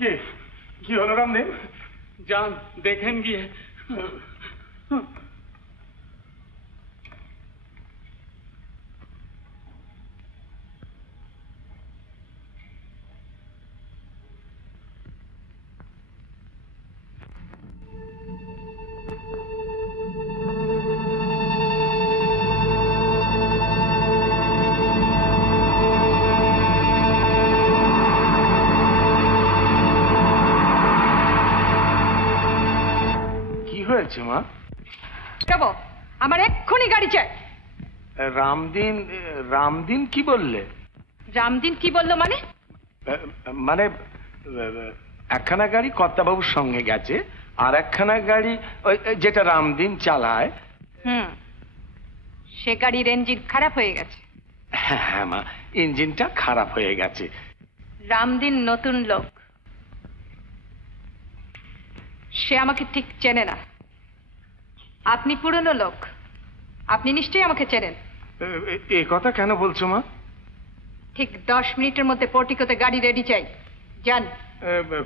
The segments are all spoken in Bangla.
কি হলো রামদিন? যান দেখেন গিয়ে। মা আমার এক্ষুনি গাড়ি চাই। রামদিন রামদিন কি বললে? রামদিন কি বললো মানে? মানে একখানা গাড়ি কর্তাবাবুর সঙ্গে গেছে, আর একখানা গাড়ি যেটা রামদিন চালায়। সে গাড়ির ইঞ্জিন খারাপ হয়ে গেছে। হ্যাঁ মা, ইঞ্জিনটা খারাপ হয়ে গেছে। রামদিন নতুন লোক, সে আমাকে ঠিক চেনে না। আপনি পুরনো লোক, আপনি নিশ্চয়ই আমাকে চেনেন। এ কথা কেন বলছো মা? ঠিক 10 মিনিটের মধ্যে পোর্টিকোতে গাড়ি রেডি চাই। যান।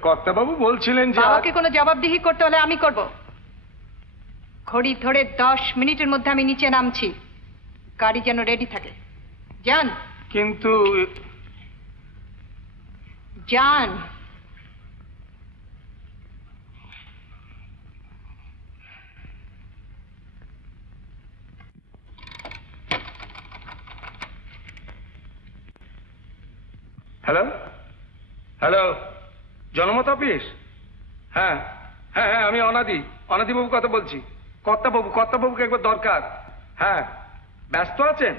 কর্তাবাবু বলছিলেন যে আমাকে কোনো জবাবদিহি করতে হলে আমি করব। ঘড়ি ধরে 10 মিনিটের মধ্যে আমি নিচে নামছি, গাড়ি যেন রেডি থাকে। যান। কিন্তু যান। হ্যালো হ্যালো, জনমত অফিস? হ্যাঁ হ্যাঁ হ্যাঁ, আমি অনাদিবাবু কথা বলছি। কর্তাবাবুকে একবার দরকার। হ্যাঁ, ব্যস্ত আছেন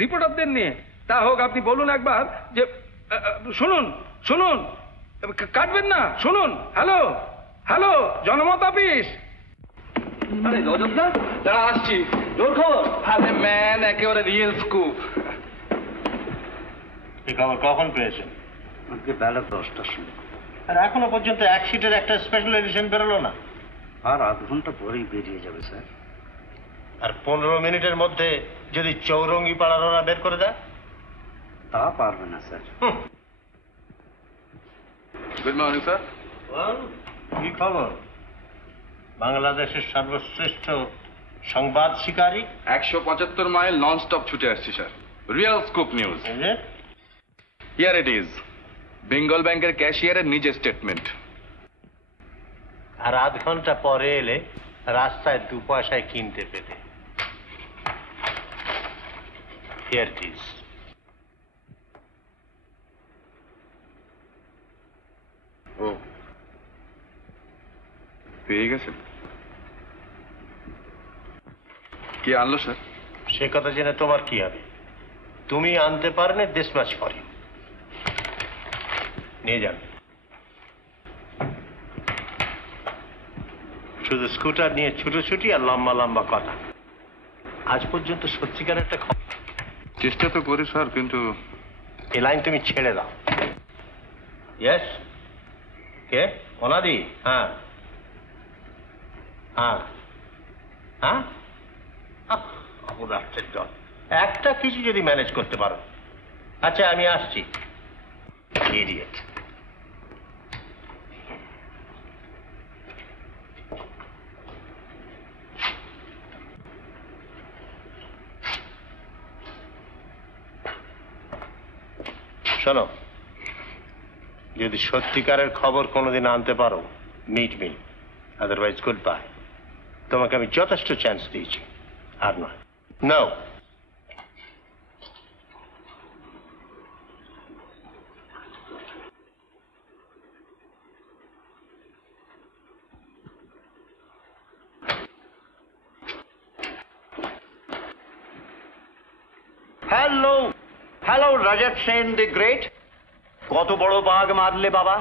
রিপোর্টারদের নিয়ে? তা হোক, আপনি বলুন একবার যে শুনুন শুনুন, কাটবেন না, শুনুন। হ্যালো হ্যালো, জনমত অফিস? আরে রজত না, দাঁড়া আসছি। তোর খবর? আরে ম্যান, একেবারে রিয়েল স্কুপ। এই খবর কখন পেয়েছেন? আজকে বেলা 10টার সময়। আর এখনো পর্যন্ত এক সিটের একটা স্পেশাল এডিশন বেরোলো না? আর আধ ঘন্টা পরেই বেরিয়ে যাবে স্যার। আর 15 মিনিটের মধ্যে যদি চৌরঙ্গি পাড়ার ওরা বের করে দেয়? তা পারবে না স্যার। Good morning sir. কি খবর? বাংলাদেশের সর্বশ্রেষ্ঠ সংবাদ শিকারী 175 মাইল নন স্টপ ছুটে আসছি sir. Real scoop news. Here it is. Bengal ব্যাংকের ক্যাশিয়ারের নিজের স্টেটমেন্ট। আর আধ ঘন্টা পরে এলে রাস্তায় 2 পয়সায় কিনতে পেতে। Here it is. ও, পেয়ে গেছেন? কি আনলো স্যার? সে কথা জেনে তোমার কি হবে? তুমি আনতে পারলে দেশ ম্যাচ করে নিয়ে যান। শুধু স্কুটার নিয়ে ছুটোছুটি আর লম্বা লম্বা কথা। আজ পর্যন্ত সত্যিকার একটা খবর? চেষ্টা তো করি স্যার, কিন্তু এই লাইন তুমি ছেড়ে দাও। ইয়েস, কে? অনাদি? হ্যাঁ হ্যাঁ হ্যাঁ, অপদার্থের দল। একটা কিছু যদি ম্যানেজ করতে পারো। আচ্ছা, আমি আসছি। ইডিয়েট। শোনো, যদি সত্যিকারের খবর কোনোদিন আনতে পারো, meet me, otherwise good bye. তোমাকে আমি যথেষ্ট চান্স দিয়েছি, আর নয়। No. Hello hello, Rajat Sen the great. কত বড় বাঘ মারলে বাবা?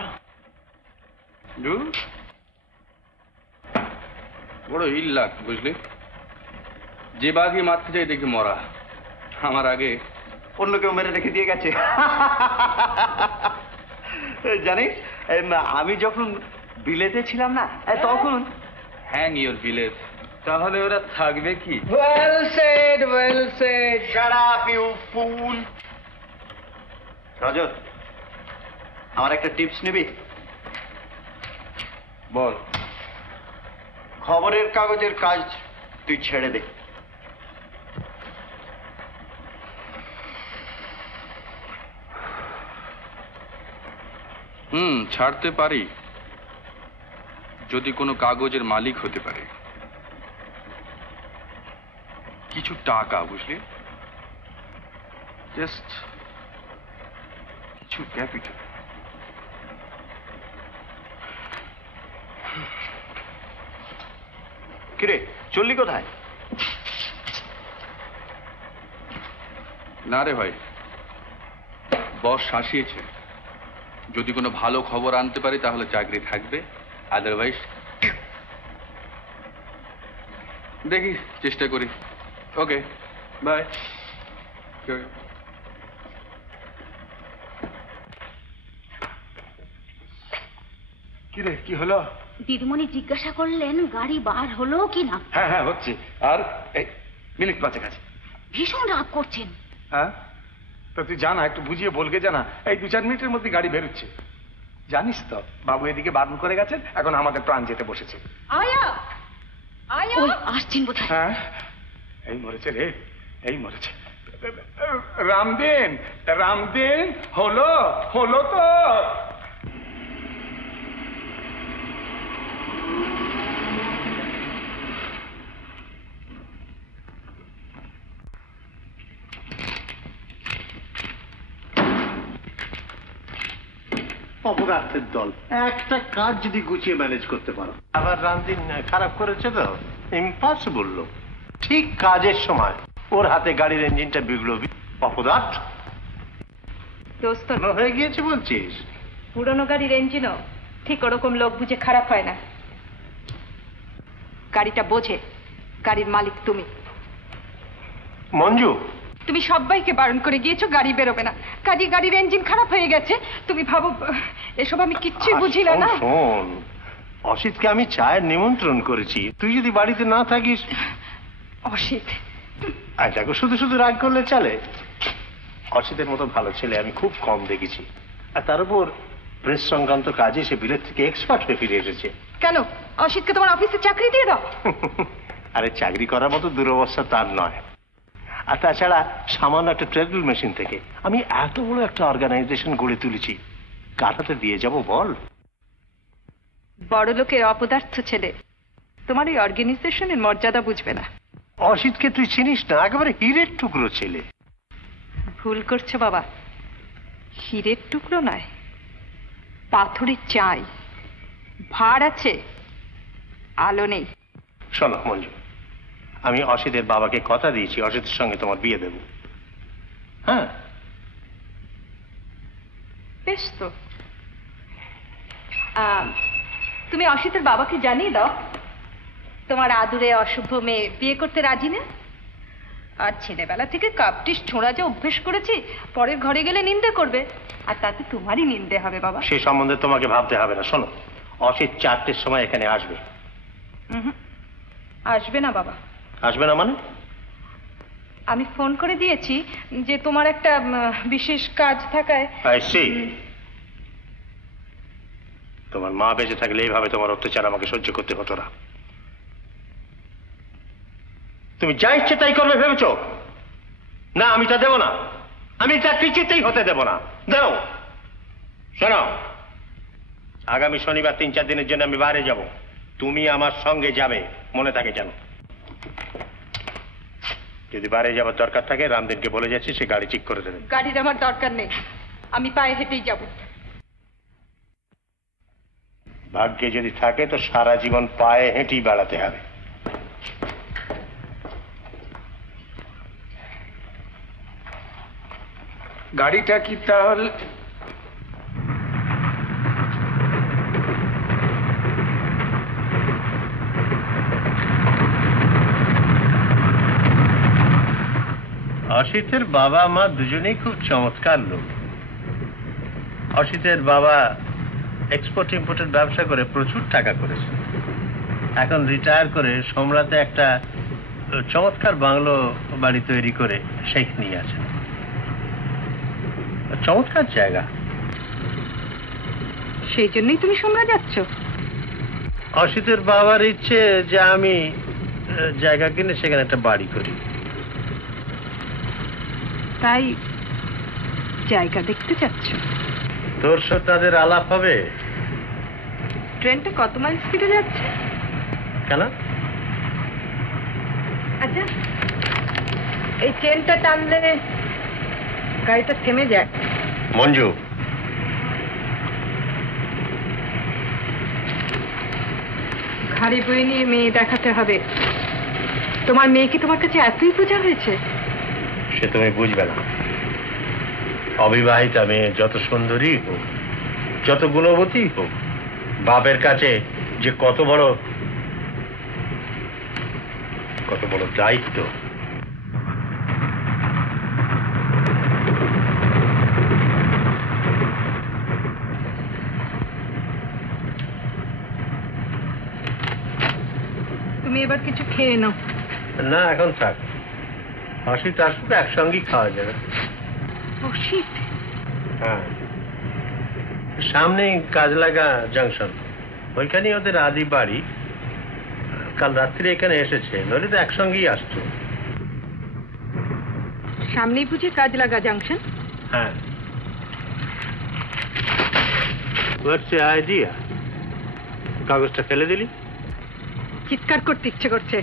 বড় হিল লাগ, বুঝলি? যে বাঘই মারতে চাই দেখি মরা। আমার আগে অন্য কেউ মেরে রেখে দিয়ে গেছে। জানিস, আমি যখন বিলেতে ছিলাম না, তখন হ্যাং ইওর ভিলেজ। তাহলে ওরা থাকবে কি? Well said, well said. Shut up you fool. Rajat, আমার একটা টিপস নিবি? বল। খবরের কাগজের কাজ তুই ছেড়ে দে। ছাড়তে পারি যদি কোনো কাগজের মালিক হতে পারে। কিছু টাকা, বুঝলি, জাস্ট কিছু ক্যাপিটাল। কিরে, চললি কোথায়? না রে ভাই, বস শাসিয়েছে, যদি কোনো ভালো খবর আনতে পারি তাহলে চাকরি থাকবে, আদারওয়াইজ দেখি, চেষ্টা করি। ওকে, বাই। কি রে, কি হলো? দিদিমণি জিজ্ঞাসা করলেন গাড়ি বার হলো কি না। হ্যাঁ হ্যাঁ হচ্ছে, আর এই মিনিট পাঁচেক আছে। ভীষণ রাগ করছেন। হ্যাঁ, তো তুই জানা, একটু বুঝিয়ে বলকে জানা, এই 2-4 মিনিটের মধ্যে গাড়ি বেরোচ্ছে। জানিস তো, বাবু এদিকে বারণ করে গেছেন, এখন আমাদের প্রাণ যেতে বসেছে। আয়া আয়া, ওই আসছেন বোধহয়। হ্যাঁ, এই মরেছে রে, এই মরেছে। রামদিন, রামদিন, হলো হলো তো। অপরাধের দল, একটা কাজ যদি গুছিয়ে ম্যানেজ করতে পারো। আবার রামদিন খারাপ করেছে তো, ইম্পসিবল লোক। ঠিক কাজের সময় ওর হাতে গাড়ির ইঞ্জিনটা বিগড়ো। অপদার্থ দোস্ত, হয়ে গিয়েছে বলছিস? পুরনো গাড়ির ইঞ্জিনও ঠিক ওরকম লোক বুঝে খারাপ হয় না। গাড়িটা বোঝে, গাড়ির মালিক তুমি। মঞ্জু, তুমি সবাইকে বারণ করে গিয়েছো গাড়ি বেরোবে না, কাজে গাড়ির ইঞ্জিন খারাপ হয়ে গেছে। তুমি ভাবো এসব আমি কিচ্ছুই বুঝিলাম না। শোন, অসিতকে আমি চায়ের নিমন্ত্রণ করেছি, তুই যদি বাড়িতে না থাকিস। অসিত, দেখো, শুধু শুধু রাগ করলে চলে? অসিতের মতো ভালো ছেলে আমি খুব কম দেখেছি। আর তার উপর প্রেস সংক্রান্ত কাজে সে বিলেত থেকে এক্সপার্ট হয়ে ফিরে এসেছে। কেন অসিতকে তোমার অফিসে চাকরি দিয়ে দাও। আরে চাকরি করার মতো দুরবস্থা তার নয়। আর তাছাড়া সামান্য একটা ট্রেডমিল মেশিন থেকে আমি এত বড় একটা অর্গানাইজেশন গড়ে তুলেছি, কার হাতে দিয়ে যাব বল? বড় লোকের অপদার্থ ছেলে তোমার এই অর্গানাইজেশনের মর্যাদা বুঝবে না। অসিতকে তুই চিনিস না, একেবারে হীরের টুকরো ছেলে। ভুল করছো বাবা, হীরের টুকরো নয়, পাথরের চাই। ভার আছে, আলো নেই। শোনো মঞ্জু, আমি অসিতের বাবাকে কথা দিয়েছি অসিতের সঙ্গে তোমার বিয়ে দেব। হ্যাঁ, বেশ তো। তুমি অসিতের বাবাকে জানিয়ে দাও তোমার আদুরে অশুভ মেয়ে বিয়ে করতে রাজি না। আর ছেলেবেলা থেকে কাপটিস ছোঁড়া যে অভ্যেস করেছি, পরের ঘরে গেলে নিন্দে করবে, আর তাতে তোমারই নিন্দে হবে বাবা। সে সম্বন্ধে তোমাকে ভাবতে হবে না। শোনো, অসিত 4টের সময় এখানে আসবে। আসবে না বাবা। আসবে না মানে? আমি ফোন করে দিয়েছি যে তোমার একটা বিশেষ কাজ থাকায়। তোমার মা বেঁচে থাকলে এইভাবে তোমার অত্যাচার আমাকে সহ্য করতে হতো না। তুমি যা ইচ্ছে তাই করবে ভেবেছো? না, আমি তা দেব না। আমি তা কিছুতেই হতে দেব না। দাও, শোনো, আগামী শনিবার 3-4 দিনের জন্য আমি বাইরে যাব। তুমি আমার সঙ্গে যাবে, মনে থাকে যেন। যদি বাইরে যাবার দরকার থাকে রামদিনকে বলে যাচ্ছি, সে গাড়ি ঠিক করে দেবে। গাড়ির আমার দরকার নেই, আমি পায়ে হেঁটেই যাব। ভাগ্যে যদি থাকে তো সারা জীবন পায়ে হেঁটেই বেড়াতে হবে। গাড়িটা কি তাহলে? অসিতের বাবা মা দুজনেই খুব চমৎকার লোক। অসিতের বাবা এক্সপোর্ট ইম্পোর্টের ব্যবসা করে প্রচুর টাকা করেছে। এখন রিটায়ার করে সোমরাতে একটা চমৎকার বাংলো বাড়ি তৈরি করে সেইখানেই আছে। চমৎকার জায়গা। সেই জন্যই তুমি সোমরা যাচ্ছ? অসিতের বাবার ইচ্ছে যে আমি জায়গা কিনে সেখানে একটা বাড়ি করি। তাই জায়গা দেখতে যাচ্ছ? তোর সাথে তাদের আলাপ হবে। ট্রেনটা কত মাইল স্পিডে যাচ্ছে? কেন? আচ্ছা, এই চেনটা টানলে গাড়িটা থেমে যায়। মঞ্জু, ঘাড়ি বই নিয়ে মেয়ে দেখাতে হবে। তোমার মেয়েকে তোমার কাছে এতই বোঝা হয়েছে? সে তুমি বুঝবে না। অবিবাহিতা মেয়ে যত সুন্দরী হোক, যত গুণবতী হোক, বাপের কাছে যে কত বড় দায়িত্ব। তুমি এবার কিছু খেয়ে নাও। না, এখন থাক। অসিত আসুক, একসঙ্গেই খাওয়া যাবে। অসিত? হ্যাঁ, সামনেই কাজলাগা জংশন, ওইখানেই ওদের আদি বাড়ি। কাল রাত্রে এখানে এসেছে, নইলে তো একসঙ্গেই আসতো। সামনেই বুঝি কাজলাগা জাংশন? হ্যাঁ। What's the idea? কাগজটা ফেলে দিলি? চিৎকার করতে ইচ্ছে করছে,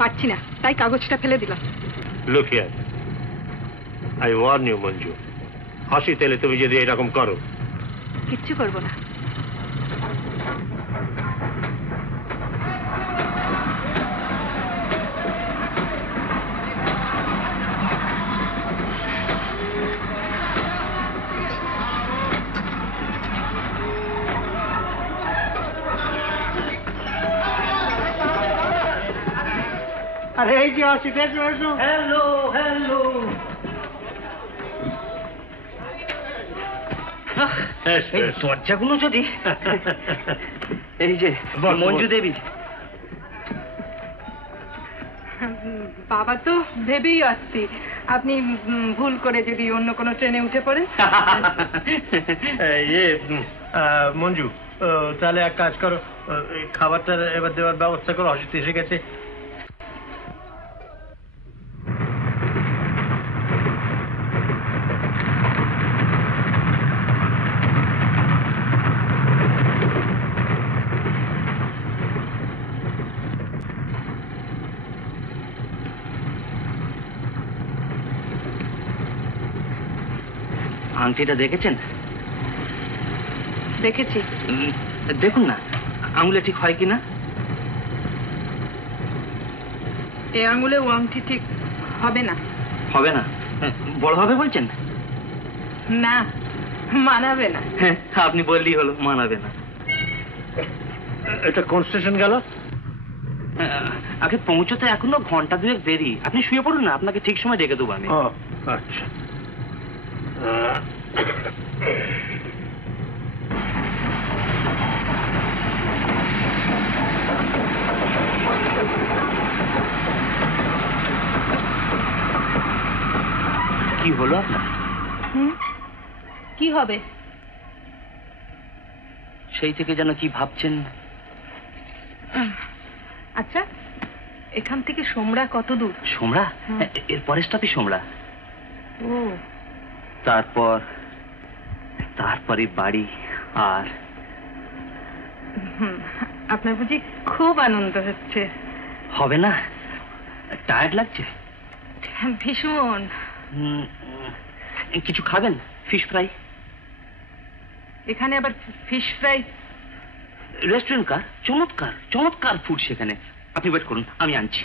পারছি না, তাই কাগজটা ফেলে দিলাম। Look here, I warn you, Manju. Asit এলে তুমি যদি এরকম করো। কিচ্ছু করবো না। আরে এই যে অসিত, এসো। Hello hello. এই দরজাগুলো যদি এই যে মঞ্জু দেবী। বাবা তো ভেবেই আসছি আপনি ভুল করে যদি অন্য কোনো ট্রেনে উঠে পড়েন। মঞ্জু, তাহলে এক কাজ করো, খাবারটা এবার দেওয়ার ব্যবস্থা করো। অসিত এসে গেছে। আংটিটা দেখেছেন? দেখেছি। দেখুন না আঙুলে ঠিক হয় কিনা। এই আঙুলে ও আংটি ঠিক হবে না। হবে না? বড় হবে বলছেন? না, মানাবে না। হ্যাঁ, আপনি বললেই হলো, মানাবে না। এটা কোন স্টেশন গেল? আগে পৌঁছতে এখনো ঘন্টা দুয়েক দেরি। আপনি শুয়ে পড়ুন না, আপনাকে ঠিক সময় ডেকে দেবো আমি। আচ্ছা। কি হলো আপনার? কি হবে? সেই থেকে যেন কি ভাবছেন। আচ্ছা, এখান থেকে সোমরা কত দূর? সোমরা? এর পরের স্টপই সোমরা। ও, তারপরে বাড়ি। আর আপনার বুঝি খুব আনন্দ হচ্ছে? হবে না? টায়ার্ড লাগছে? ভীষণ। কিছু খাবেন? Fish fry. এখানে আবার ফিশ ফ্রাই? রেস্টুরেন্ট কার, চমৎকার চমৎকার ফুড সেখানে। আপনি ওয়েট করুন, আমি আনছি।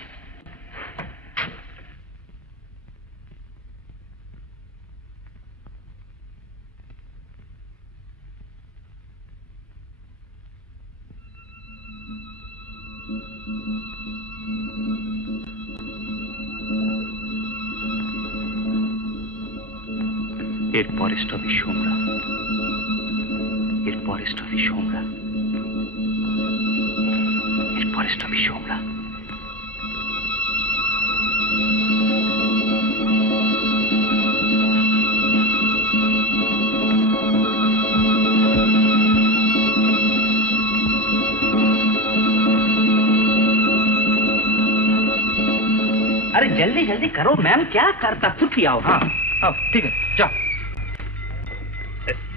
এর পরের স্টপই সোমরা। এর পরের স্টপই সোমরা। এর পরের স্টপই সোমরা। जल्दी जल्दी करो मैम, क्या करता खुद ही आओ। हाँ ঠিক আছে যা।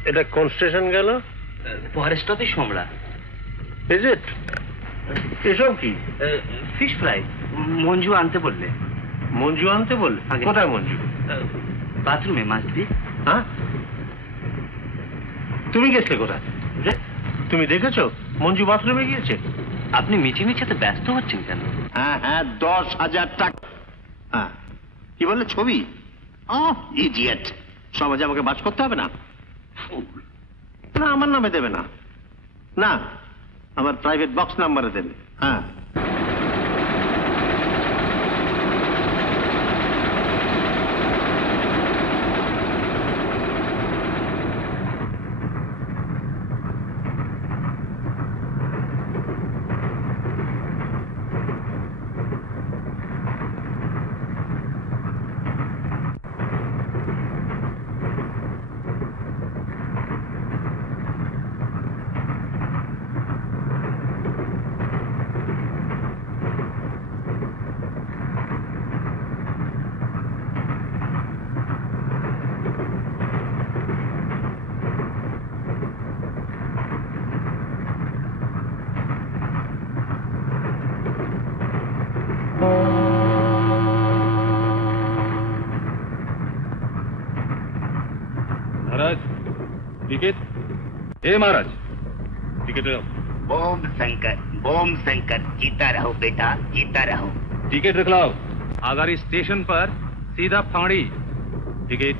এটা কোন স্টেশন গেল? ফরেস্টতে সোমরা। Is it? এসব কি? ফিশ ফ্রাই মঞ্জু আনতে বললে। মঞ্জু আনতে বললে? আগে। কোথায় মঞ্জু? বাথরুমে মাছ দি। হ্যাঁ, তুমি গেছিলে কোথায়? তুমি দেখেছো মঞ্জু বাথরুমে গিয়েছে? আপনি মিছে মিছেতে ব্যস্ত হচ্ছেন কেন? হ্যাঁ হ্যাঁ, 10,000 টাকা। হ্যাঁ, কি বললে? ছবি? ইডিয়েট, সমাজে আমাকে বাস করতে হবে না? না, আমার নামে দেবে না, না আমার প্রাইভেট বক্স নাম্বারে দেবে। হ্যাঁ, महाराज टिकट। ए महाराज टिकट रखो। बोम शंकर, जीता रहो बेटा, जीता रहो। टिकट रख लाओ। आगारी स्टेशन पर सीधा फाड़ी। Ticket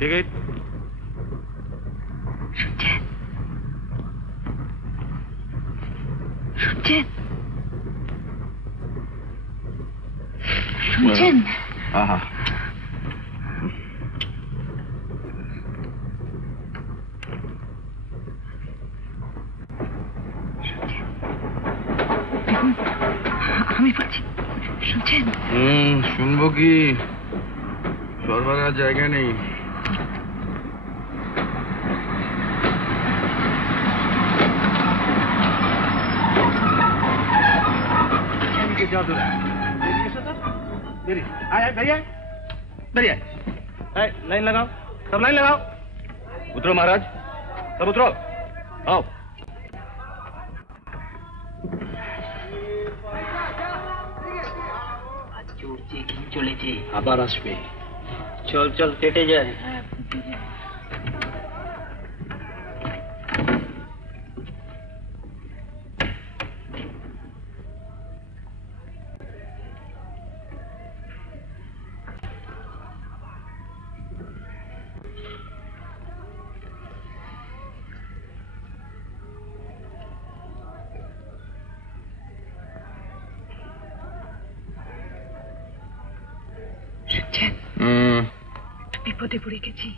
ticket. শুনছেন? हाँ हाँ। আমি বলছি, শুনছেন? শুনবো কি, সর্বদার জায়গা নেই। লাইন লাগাও, সব লাইন লাগাও। उतरो महाराज, सब उतरो। आओ। চলেছে আবার আসবে। চল চল কেটে যায়। বিপদে পড়ে গেছি,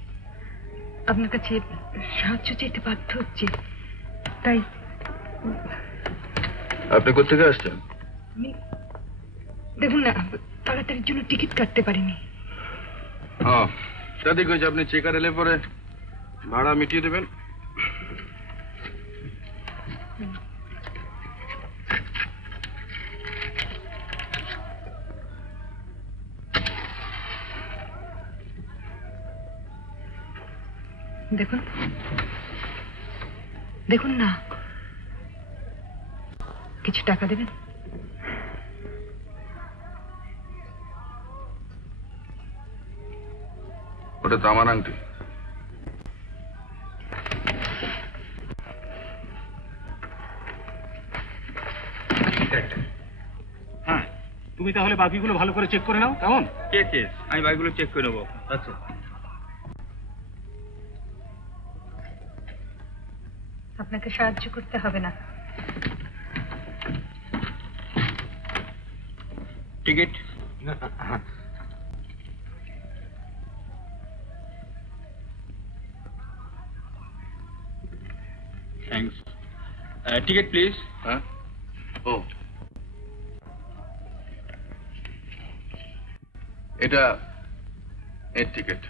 আপনার কাছে সাহায্য চাইতে বাধ্য হচ্ছি। তাই আপনি কোথেকে আসছেন? দেখুন না, তাড়াতাড়ির জন্য টিকিট কাটতে পারিনি। হ্যাঁ, ঠিক হয়েছে। আপনি চেকার এলে পরে ভাড়া মিটিয়ে দেবেন। দেখুন দেখুন না, কিছু টাকা দেবেন? ওটা তো আমার আংটি। হ্যাঁ, তুমি তাহলে বাকিগুলো ভালো করে চেক করে নাও, কেমন? আমি বাকিগুলো চেক করে নেবো। আচ্ছা। আপনাকে সাহায্য করতে হবে না। টিকিট? থ্যাঙ্কস। Ticket please. হ্যাঁ, ও এটা এর টিকিট।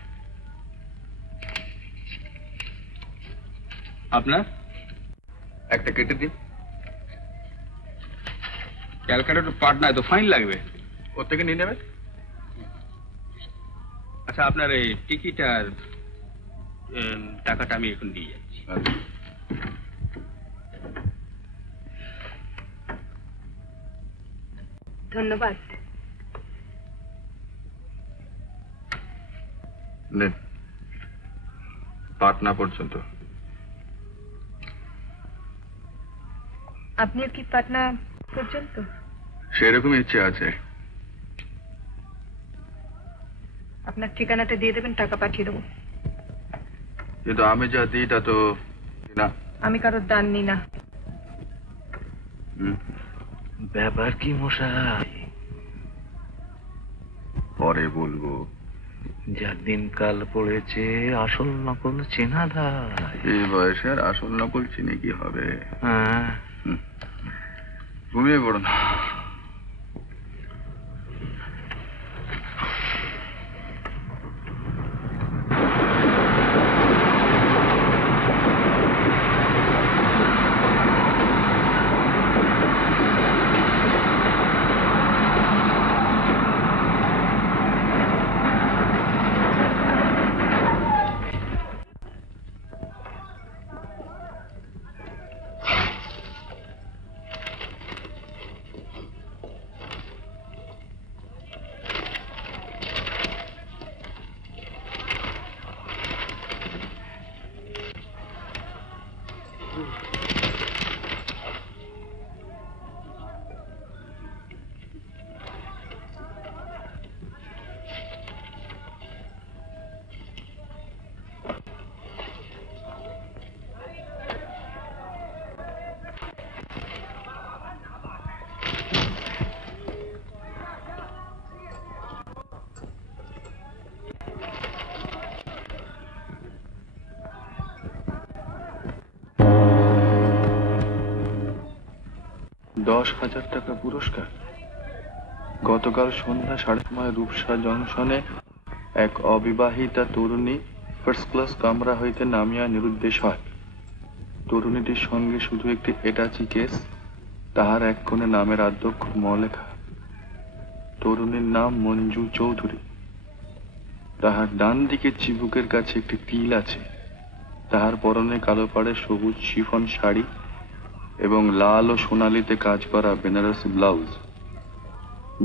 আপনার একটা কেটে দিন। ক্যালকাটা তো পাটনায়, তো ফাইন লাগবে। ওর থেকে নিয়ে নেবে। আচ্ছা, আপনার এই টিকিট আর টাকাটা আমি এখন দিয়ে যাচ্ছি। ধন্যবাদ। নেন, পাটনা পর্যন্ত। আপনার কি পাটনা পর্যন্ত? সেরকম ইচ্ছে আছে। আপনার ঠিকানাটা দিয়ে দেবেন, টাকা পাঠিয়ে দেবো। কিন্তু আমি যা দিই তা তো না। আমি কারোর দান নিই না। ব্যাপার কি মশাই? পরে বলবো। যা দিনকাল পড়েছে আসল নকল চেনা ধায়। এই বয়সে আর আসল নকল চিনে কি হবে? হ্যাঁ, ঘুমিয়ে পড়ুন। 10,000 টাকা পুরস্কার। গতকাল সন্ধ্যা 9:30 রূপসা জংশনে এক অবিবাহিতা তরুণী ফার্স্ট ক্লাস কামরা হইতে নামিয়া নিরুদ্দেশ হয়। তরুণীটির সঙ্গে শুধু একটি এটাচি কেস, তাহার এক কোণে নামের আদ্যক্ষ ম লেখা। তরুণীর নাম মঞ্জু চৌধুরী। তাহার ডান দিকে চিবুকের কাছে একটি তিল আছে। তাহার পরনে কালো পাড়ের সবুজ শিফন শাড়ি এবং লাল ও সোনালিতে কাজ করা বেনারসি ব্লাউজ।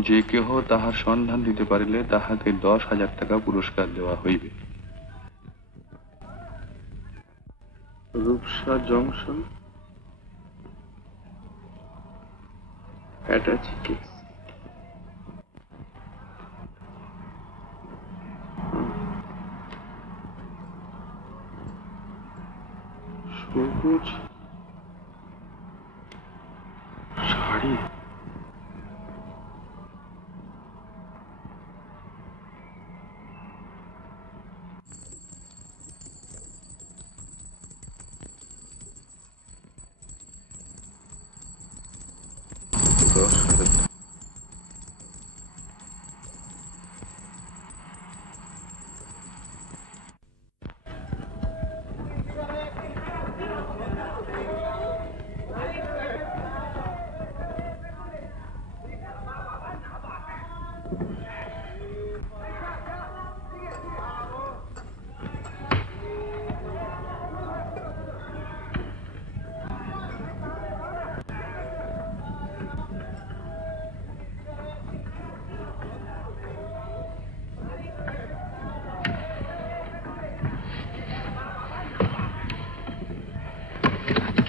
যে কেহ তাহার সন্ধান দিতে পারিলে তাহাকে 10,000 টাকা পুরস্কার দেওয়া হইবে। Rupsa junction, attache case. সবুজ শাড়ি,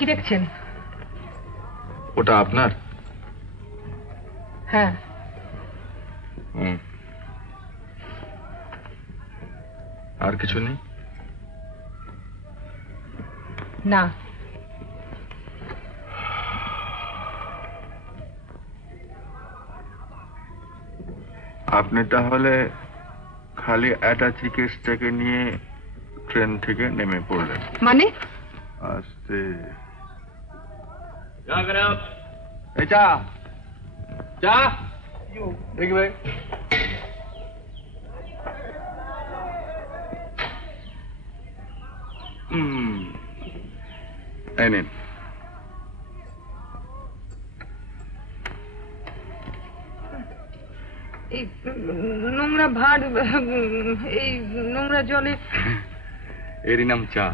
কি দেখছেন? ওটা আপনার? হ্যাঁ। আর কিছু নেই? না। আপনি তাহলে খালি অ্যাটাচি কেসটাকে নিয়ে ট্রেন থেকে নেমে পড়লেন? মানে? আস্তে। এই চা চা দেখি ভাই। এই নিন। এই নোংরা ভার আর এই নোংরা জলে। এরই নাম চা,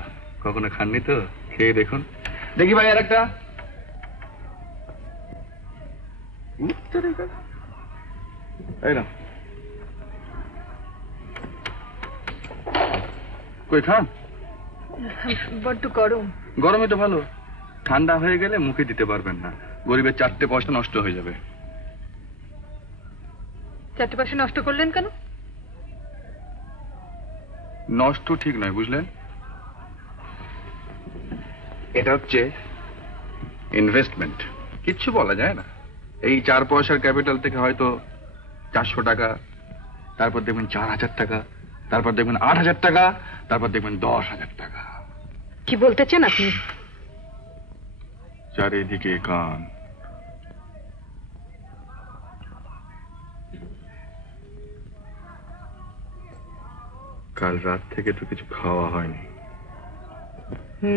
কখনো খাননি তো, খেয়ে দেখুন। দেখি ভাই আর একটা। এই না কই খান। বড্ড গরম। গরমে তো ভালো, ঠান্ডা হয়ে গেলে মুখে দিতে পারবেন না, গরিবের 4টে পয়সা নষ্ট হয়ে যাবে। 4টে পয়সা নষ্ট করলেন কেন? নষ্ট ঠিক নয়, বুঝলেন? এটা হচ্ছে ইনভেস্টমেন্ট, কিচ্ছু বলা যায় না। এই 4 পয়সার ক্যাপিটাল থেকে হয়তো 400 টাকা, তারপর দেখবেন 4000 টাকা, তারপর দেখবেন 8000 টাকা, তারপর দেখবেন 10,000 টাকা। কি বলতে চান আপনি? চারিদিকে কান। কাল রাত থেকে তো কিছু খাওয়া হয়নি।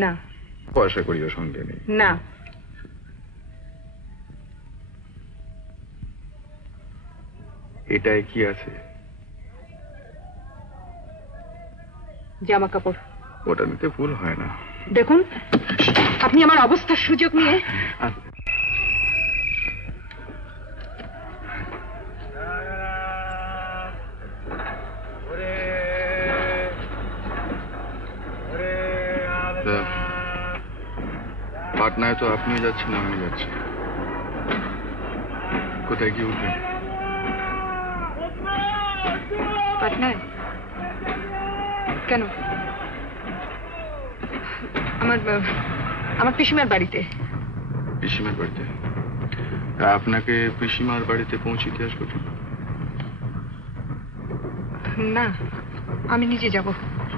না। পয়সা করিও সঙ্গে নেই। না। এটাই কি আছে? জামা কাপড়। ওটা নিতে ভুল হয় না। দেখুন, আপনি আমার অবস্থার সুযোগ নিয়ে। পাটনায় তো আপনিও যাচ্ছেন, আমিও যাচ্ছি। কোথায় কি উঠবেন? পাটনায়? কেন? আমার পিসিমার বাড়িতে। পিসিমার বাড়িতে? আপনাকে পিসিমার বাড়িতে পৌঁছে দিয়ে আসবো? না, আমি নিজে যাব।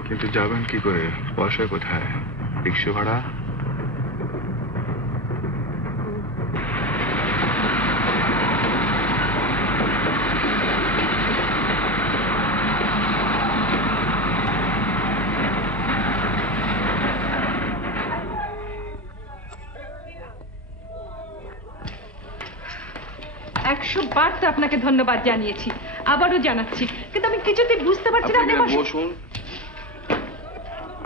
কিন্তু যাবেন কি করে? পয়সা কোথায়? রিক্সা ভাড়া? বার তো আপনাকে ধন্যবাদ জানিয়েছি, আবারও জানাচ্ছি, কিন্তু আমি কিছুতেই বুঝতে পারছি না। আপনি বসুন,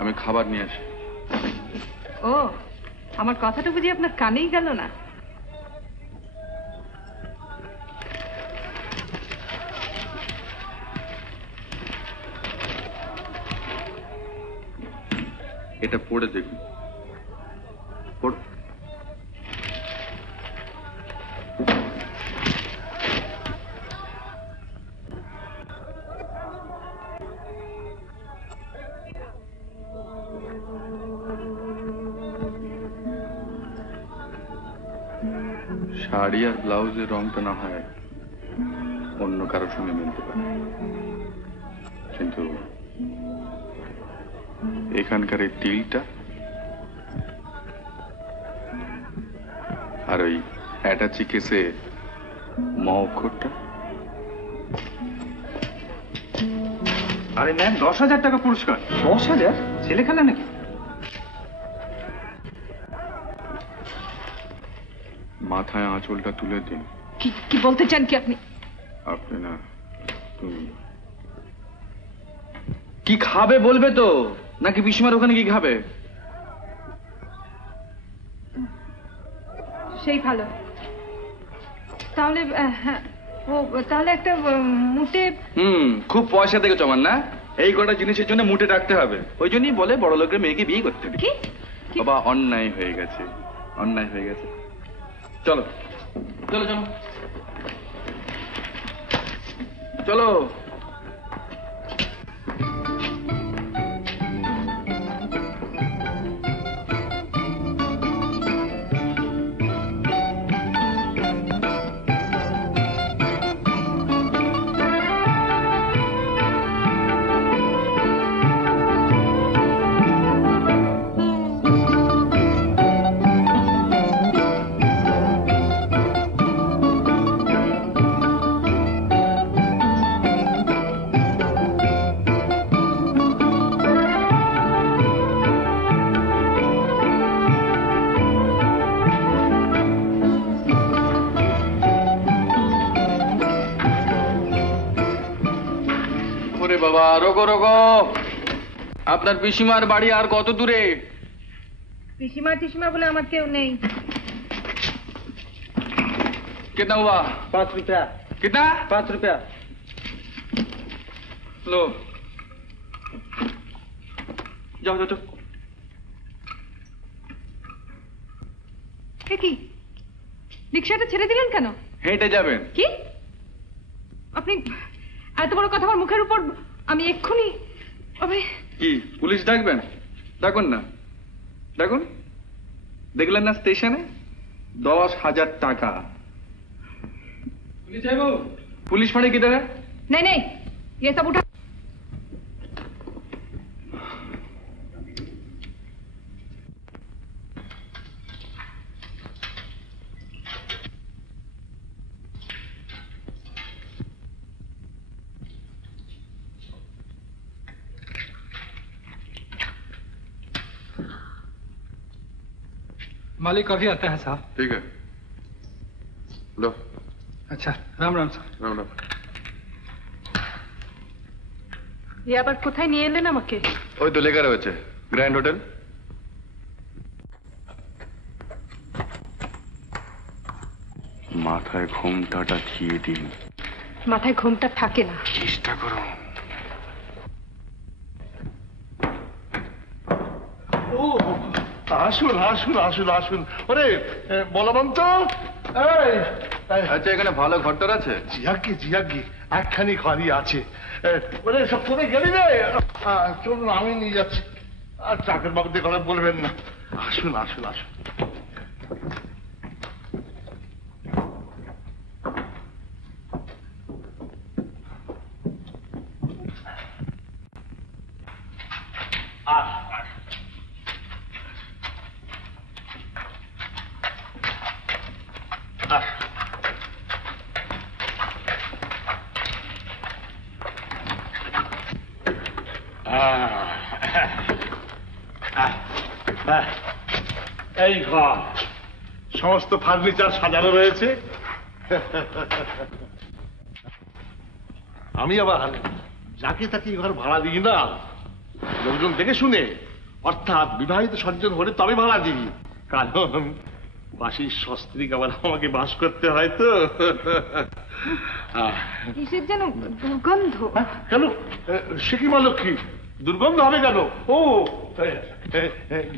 আমি খাবার নিয়ে আসি। ও, আমার কথাটা বুঝি আপনার কানেই গেল না? এটা পড়ে দেখুন। পড়। শাড়ি আর ব্লাউজের রংটা না হয় অন্য কারোর সঙ্গে মিলতে পারে, কিন্তু এখানকার এই তিলটা আর ওই অ্যাটাচি কেসে ম অক্ষরটা। আরে ম্যাম, 10,000 টাকা পুরস্কার। 10,000? ছেলেখানা নাকি? মাথায় আঁচলটা তুলে দিন। কি বলতে চান কি আপনি? আপনি না, তুমি। কি খাবে বলবে তো, নাকি পিসিমার ওখানে কি খাবে? সেই ভালো। তাহলে হ্যাঁ, ও তাহলে একটা মুটে। খুব পয়সা থেকে জমান না, এই কটা জিনিসের জন্য মুটে রাখতে হবে। ওই জন্যই বলে বড় লোকের মেয়েকে বিয়ে করতে হবে। কি বাবা, অন্যায় হয়ে গেছে, অন্যায় হয়ে গেছে। চলো চলো চলো চলো। করো গো। আপনার পিসিমার বাড়ি আর কত দূরে? পিসিমা টিসিমা বলে আমার কেউ নেই। कितना हुआ? 5 रुपया। कितना? 5 रुपया। लो যাও যাও যাও। কি রিক্সাটা ছেড়ে দিলেন কেন? হেঁটে যাবেন? কি আপনি এত বড় কথা আমার মুখের উপর? আমি এক্ষুনি কি পুলিশ ডাকবেন? ডাকুন না, ডাকুন। দেখলেন না স্টেশনে 10,000 টাকা। पुलिस है वो? पुलिस फाड़ी किधर है? नहीं नहीं, ये सब उठा। मालिक अभी आता है साहब। ठीक है, लो। अच्छा, राम राम सर। राम राम। ये আবার কোথায় নিয়ে এলেন আমাকে? ওই তো লেখা রয়েছে গ্র্যান্ড হোটেল। মাথায় ঘোমটাটা দিয়ে দিন। মাথায় ঘোমটা থাকে না। চেষ্টা করো। আসুন আসুন আসুন আসুন। ওরে বলবন্ত, আচ্ছা, এখানে ভালো ঘরটার আছে? জিয়াগি একখানি ঘরই আছে। ওরে সব তোরে গেলি রে, চলুন আমি নিয়ে যাচ্ছি। আর চাকর বাবুদের কথা বলবেন না। আসুন আসুন আসুন। এই ঘর, সমস্ত ফার্নিচার সাজানো রয়েছে। আমি আবার যাকে তাকে ঘর ভাড়া দিই না, লোকজন দেখে শুনে, অর্থাৎ বিবাহিত সজ্জন হলে তবে ভাড়া দিই। কারণ বাসির সস্ত্রীক আবার আমাকে বাস করতে হয় তো। কিসের যেন দুর্গন্ধ। কেন, সে কি বলো? কি দুর্গন্ধ হবে কেন? ও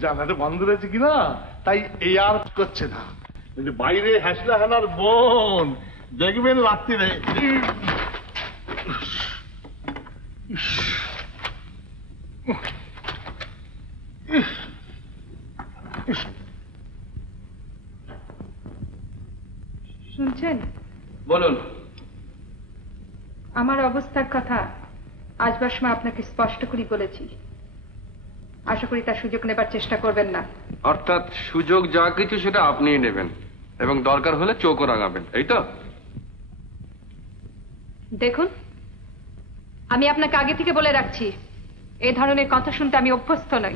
জানাটা বন্ধ রয়েছে কিনা, তাই এই আর করছে না। বাইরে হাসলা হানার বোন দেখবেন রাত্রিরে। শুনছেন? বলুন। আমার অবস্থার কথা আসবার সময় আপনাকে স্পষ্ট করে বলেছি। আশা করি তার সুযোগ নেবার চেষ্টা করবেন না। অর্থাৎ সুযোগ যা কিছু সেটা আপনিই নেবেন এবং দরকার হলে চোখও রাঙাবেন, এই তো? দেখুন, আমি আপনাকে আগে থেকে বলে রাখছি, এই ধরনের কথা শুনতে আমি অভ্যস্ত নই।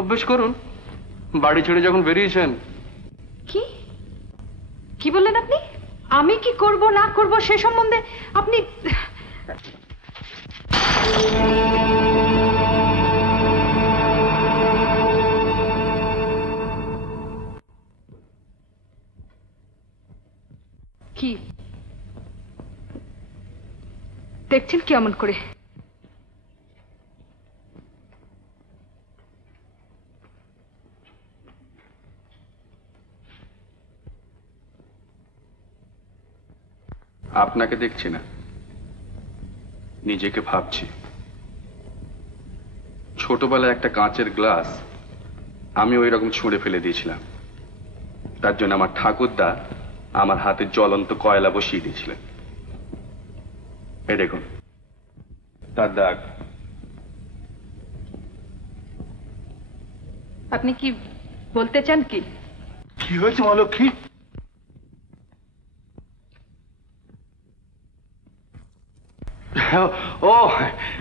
অভ্যেস করুন, বাড়ি ছেড়ে যখন বেরিয়েছেন। কি কি বললেন আপনি? আমি কি করব না করব সে সম্বন্ধে আপনি? কি দেখছেন কি অমন করে? আপনাকে দেখছি না, নিজেকে ভাবছি। ছোটবেলায় একটা কাঁচের গ্লাস আমি ওই রকম ছুঁড়ে ফেলে দিয়েছিলাম। তার জন্য আমার ঠাকুরদা আমার হাতে জ্বলন্ত কয়লা বসিয়ে দিয়েছিলেন। এই দেখুন তার দাগ। আপনি কি বলতে চান? কি কি হয়েছে মহালক্ষ্মী? ও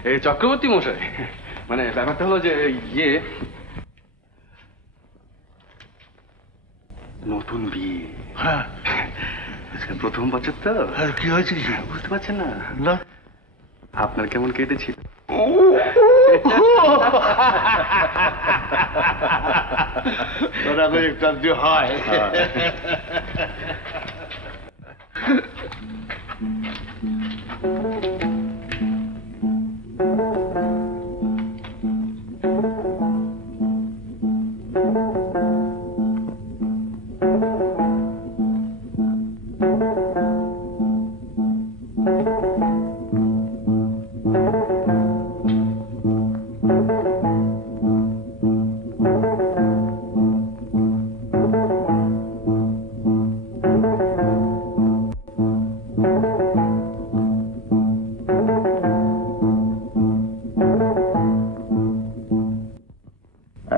এই চক্রবর্তী মশাই, মানে ব্যাপারটা হলো যে ইয়ে, নতুন বিয়ে। হ্যাঁ, প্রথম বছর তো। কি হয়েছে? বুঝতে পারছেন না? না। আপনার কেমন কেটেছিল? ওরা একটু হয়।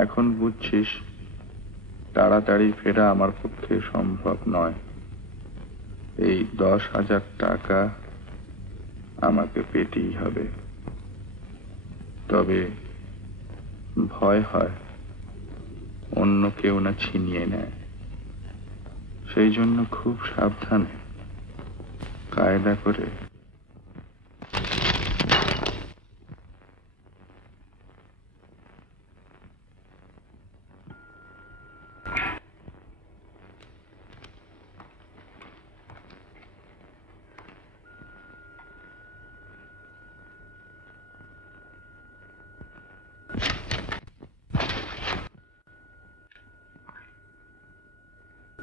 এখন বুঝছিস তাড়াতাড়ি ফেরা আমার পক্ষে সম্ভব নয়। এই 10,000 টাকা আমাকে পেতেই হবে। তবে ভয় হয় অন্য কেউ না ছিনিয়ে নেয়, সেই জন্য খুব সাবধানে কায়দা করে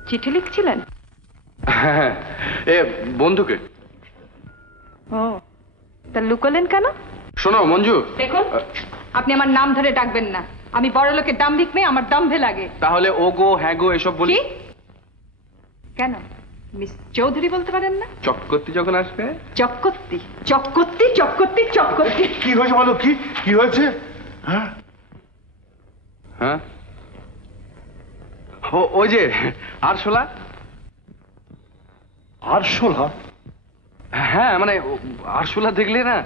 চিঠি লিখছিলেন? হ্যাঁ, এ বন্ধুকে। ও, তা লুকোলেন কেন? শোনো মঞ্জু, দেখুন, আপনি আমার নাম ধরে ডাকবেন না। আমি বড় লোকের দাম্ভিক মেয়ে, আমার দম্ভে লাগে। তাহলে ও গো হ্যাঁ গো এসব বলি কেন? মিস চৌধুরী বলতে পারেন না? চক্করতি যখন আসবে। চক্করতি চক্করতি চক্করতি চক্করতি। কি হয়েছে বলো? কি হয়েছে? হ্যাঁ, ওই যে আরশোলা। আরশোলা? হ্যাঁ, মানে আরশোলা দেখলে না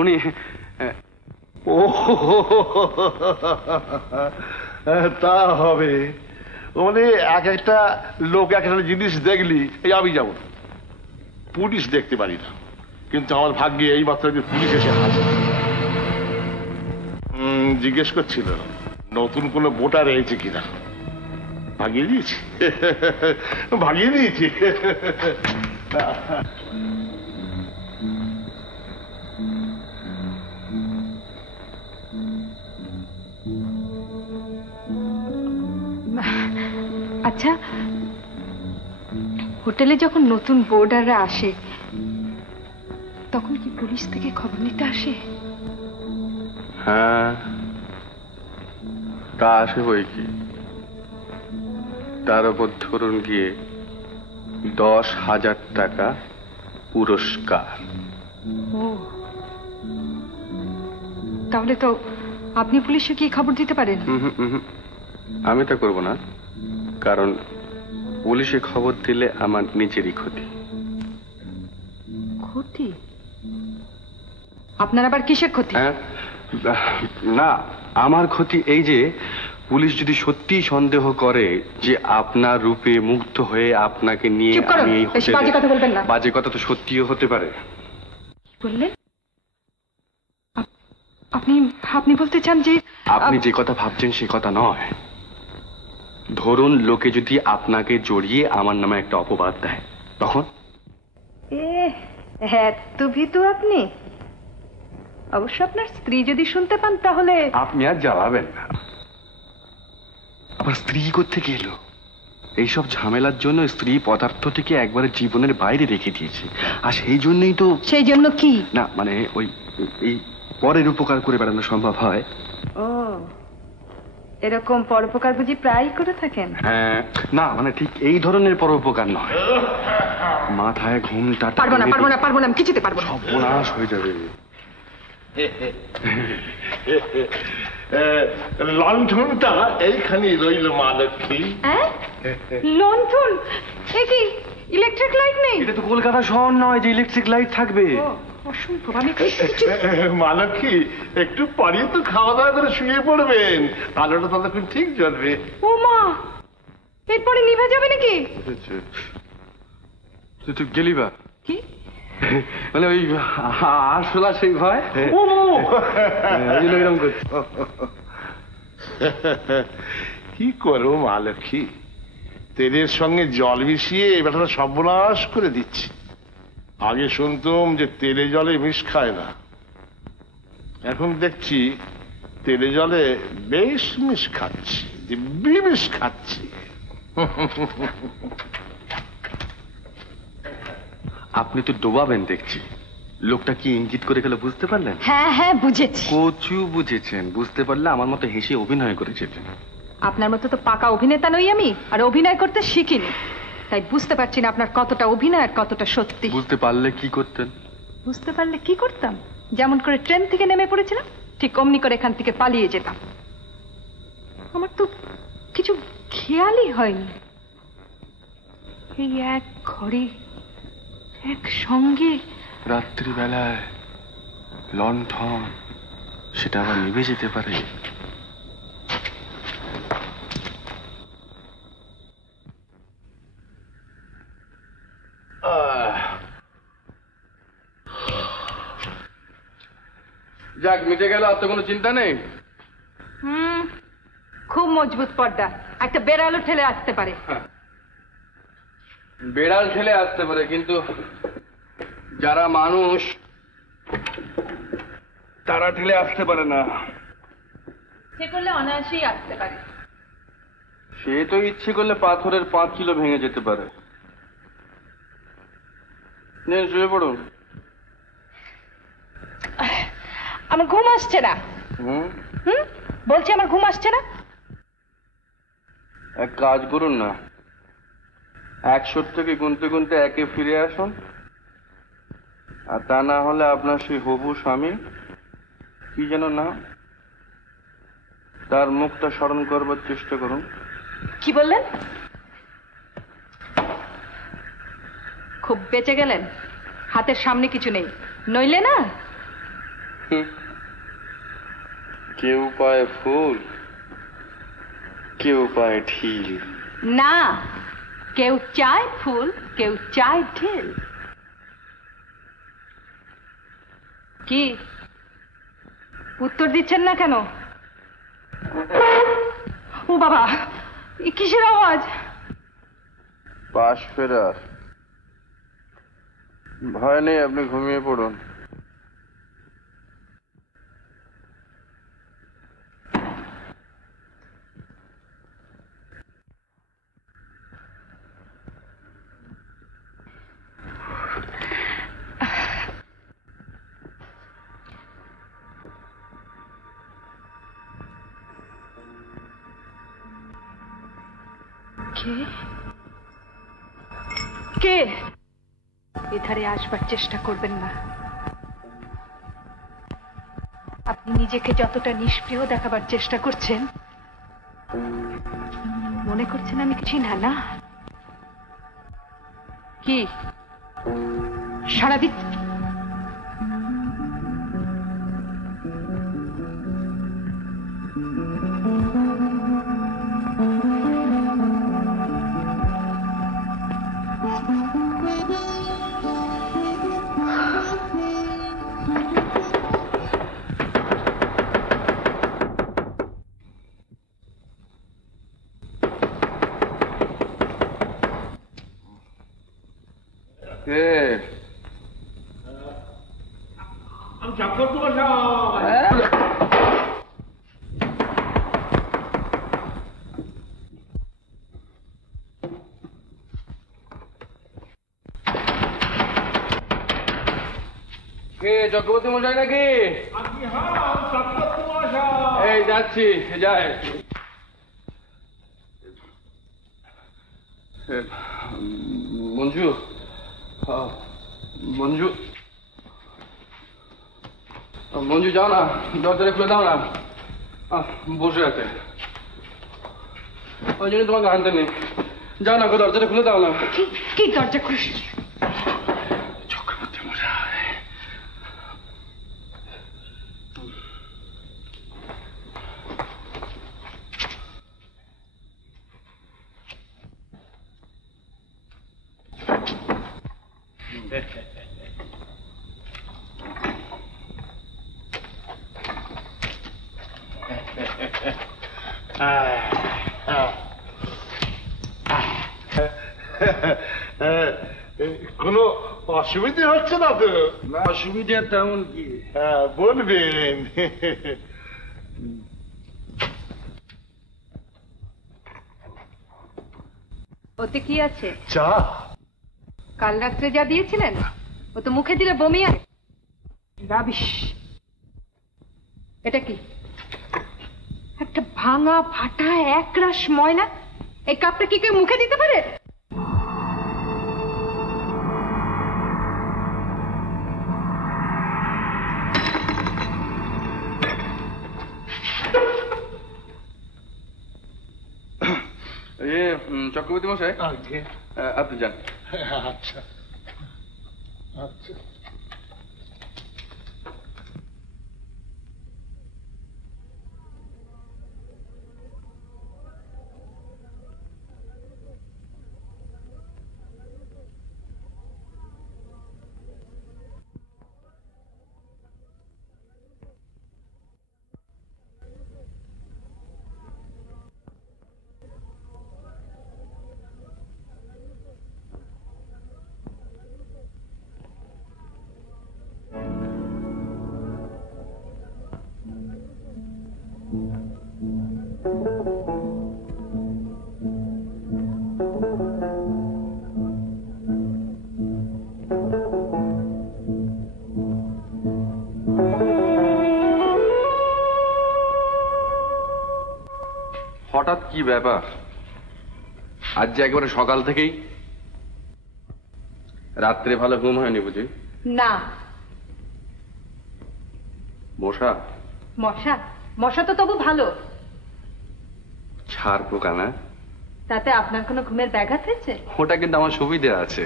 উনি। ও তা হবে, মানে এক একটা লোক এক একটা জিনিস দেখলি, এই আমি যেমন পুলিশ দেখতে পারি না, কিন্তু আমার ভাগ্যে এই মাত্র পুলিশ এসে হাজির। জিজ্ঞেস করছিল নতুন কোনো ভোটার এসেছে কিনা। ভাগিয়ে দিয়েছি, ভাগিয়ে দিয়েছি। আচ্ছা, হোটেলে যখন নতুন বোর্ডাররা আসে তখন কি পুলিশ থেকে খবর নিতে আসে? হ্যাঁ, তা আসে বই কি। তার উপর ধরুন গিয়ে 10,000 টাকা পুরস্কার। ও, তাহলে তো আপনি পুলিশে কি খবর দিতে পারেন? আমি তা করব না, কারণ পুলিশে খবর দিলে আমার নিজেরই ক্ষতি। ক্ষতি? আপনার আবার কিসের ক্ষতি? না, আমার ক্ষতি এই যে পুলিশ যদি সত্যি সন্দেহ করে যে আপনার রূপে মুগ্ধ হয়ে আপনাকে নিয়ে বাজে কথা তো সত্যিও হতে পারে। বললেন আপনি বলতে চান যে আপনি যে কথা ভাবছেন সে কথা নয়। ধরুন লোকে যদি আপনাকে জড়িয়ে আমার নামে একটা অপবাদ দেয়, তখন? এত ভীতু আপনি? অবশ্য আপনার স্ত্রী যদি শুনতে পান তাহলে। আপনি আর জ্বালাবেন না। আবার স্ত্রী কোত্থেকে এলো? এইসব ঝামেলার জন্য স্ত্রী পদার্থটিকে একবারে জীবনের বাইরে রেখে দিয়েছে। আর সেই জন্যই তো। সেই জন্য কি? না মানে ওই এই পরের উপকার করে বেড়ানো সম্ভব হয়। ও, এরকম পরোপকার বুঝি প্রায় করে থাকেন? হ্যাঁ, না মানে ঠিক এই ধরনের পরোপকার নয়। মাথায় ঘুমটা। পারবো না, আমি কিছুতে পারবো না। সর্বনাশ হয়ে যাবে। লণ্ঠনটা এইখানে রইল মা লক্ষ্মী। লণ্ঠন? এ কি ইলেকট্রিক লাইট নেই? এটা তো কলকাতা শহর নয় যে ইলেকট্রিক লাইট থাকবে। অসম্ভব। আমি মা লক্ষ্মী, একটু পরে তো খাওয়া দাওয়া করে শুয়ে পড়বেন, আলোটা ততক্ষণ ঠিক জ্বলবে। ও মা, এরপরে নিভে যাবে নাকি? তুই গেলি বা? কি মানে ওই আসলা সেই ভয় এরকম করছে। কি করবো মা লক্ষ্মী, তেলের সঙ্গে জল মিশিয়ে এই ব্যাটাটা সর্বনাশ করে দিচ্ছে। আগে শুনতাম যে তেলে জলে মিশ খায় না, এখন দেখছি তেলে জলে বেশ মিশ খাচ্ছি, দিব্যি মিশ খাচ্ছি। আপনি তো ডোবাবেন দেখছি। লোকটা কি ইঙ্গিত করে গেল বুঝতে পারলেন? হ্যাঁ হ্যাঁ বুঝেছি। কচু বুঝেছেন, বুঝতে পারলে আমার মতো হেসে অভিনয় করেছিলেন। আপনার মতো তো পাকা অভিনেতা নই আমি, আর অভিনয় করতে শিখিনি, তাই বুঝতে পারছি না আপনার কতটা অভিনয় আর কতটা সত্যি। বুঝতে পারলে কি করতেন? বুঝতে পারলে কি করতাম? যেমন করে ট্রেন থেকে নেমে পড়েছিলাম ঠিক অমনি করে এখান থেকে পালিয়ে যেতাম। আমার তো কিছু খেয়ালই হয়নি। এই এক ঘরে এক সঙ্গে রাত্রিবেলায় লণ্ঠন, সেটা আবার নিভে যেতে পারে। যাক, মিটে গেল, আর তো কোনো চিন্তা নেই। খুব মজবুত পর্দা, একটা বেড়ালও ঠেলে আসতে পারে। বেড়াল ঠেলে আসতে পারে, কিন্তু যারা মানুষ তারা ঠেলে আসতে পারে না। সে করলে অনায়াসেই আসতে পারে। সে তো ইচ্ছে করলে পাথরের 5 কিলো ভেঙে যেতে পারে। নেন, শুয়ে পড়ুন। আমার ঘুম আসছে না। বলছি আমার ঘুম আসছে না। এক কাজ করুন না, 100 থেকে গুনতে গুনতে 1-এ ফিরে আসুন, আর তা না হলে আপনার সেই হবু স্বামী, কি যেন না, তার মুখটা স্মরণ করবার চেষ্টা করুন। কি বললেন? খুব বেঁচে গেলেন, হাতের সামনে কিছু নেই, নইলে না। কেউ পায় ফুল, কেউ পায় ঢিল। না, কেউ চায় ফুল, কেউ চায় ঢিল। কি উত্তর দিচ্ছেন না কেন? ও বাবা, কিসের আওয়াজ? পাশ ফেরার। ভয় নেই, আপনি ঘুমিয়ে পড়ুন। কে? এধারে আসবার চেষ্টা করবেন না। আপনি নিজেকে যতটা নিষ্ক্রিয় দেখাবার চেষ্টা করছেন, মনে করছেন আমি কিছুই না। না, কি সারাদিন চক্রবর্তী মশাই নাকি? এই যাচ্ছি, যায়। মঞ্জু, মঞ্জু, মঞ্জু যাও না, দরজাটা খুলে দাও না, বসে আছে। ওই জন্য তোমাকে আনতে নেই। যাও না, দরজাটা খুলে দাও না। কি দরজা খুলে? চক্রবর্তী মশাই, কোনো অসুবিধে হচ্ছে না তো? না, অসুবিধা তেমন কি? হ্যাঁ, বলবেন। ওতে কি আছে? চা। কাল রাত্রে যা দিয়েছিলেন ও তো মুখে দিলে বমি হয়। রাবিশ। এটা কি? একটা ভাঙা ফাটা একরাশ ময়লা। এই কাপটা কি কেউ মুখে দিতে পারে? চক্রবর্তী মশাই, আপনি যান। আচ্ছা আচ্ছা। হঠাৎ কি ব্যাপার? আজ যে একেবারে সকাল থেকেই? রাত্রে ভালো ঘুম হয়নি বুঝি? না। মশা? মশা? মশা তো তবু ভালো। ছাড় পোকা না? তাতে আপনার কোনো ঘুমের ব্যাঘাত হয়েছে? ওটা কিন্তু আমার সুবিধা আছে,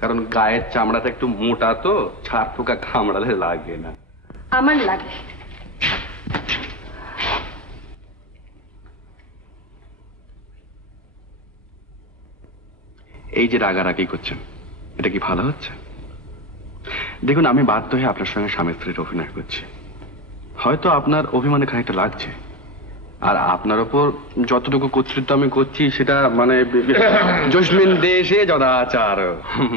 কারণ গায়ের চামড়াটা একটু মোটা তো, ছাড় পোকা কামড়ালে লাগে না। আমার লাগে। এই যে রাগারাগি করছেন, এটা কি ভালো হচ্ছে? দেখুন, আমি বাধ্য হয়ে আপনার সঙ্গে স্বামী স্ত্রীর অভিনয় করছি। হয়তো আপনার অভিমানে খানিকটা লাগছে, আর আপনার ওপর যতটুকু কর্তৃত্ব আমি করছি সেটা মানে জসমিন দেশে যদাচার,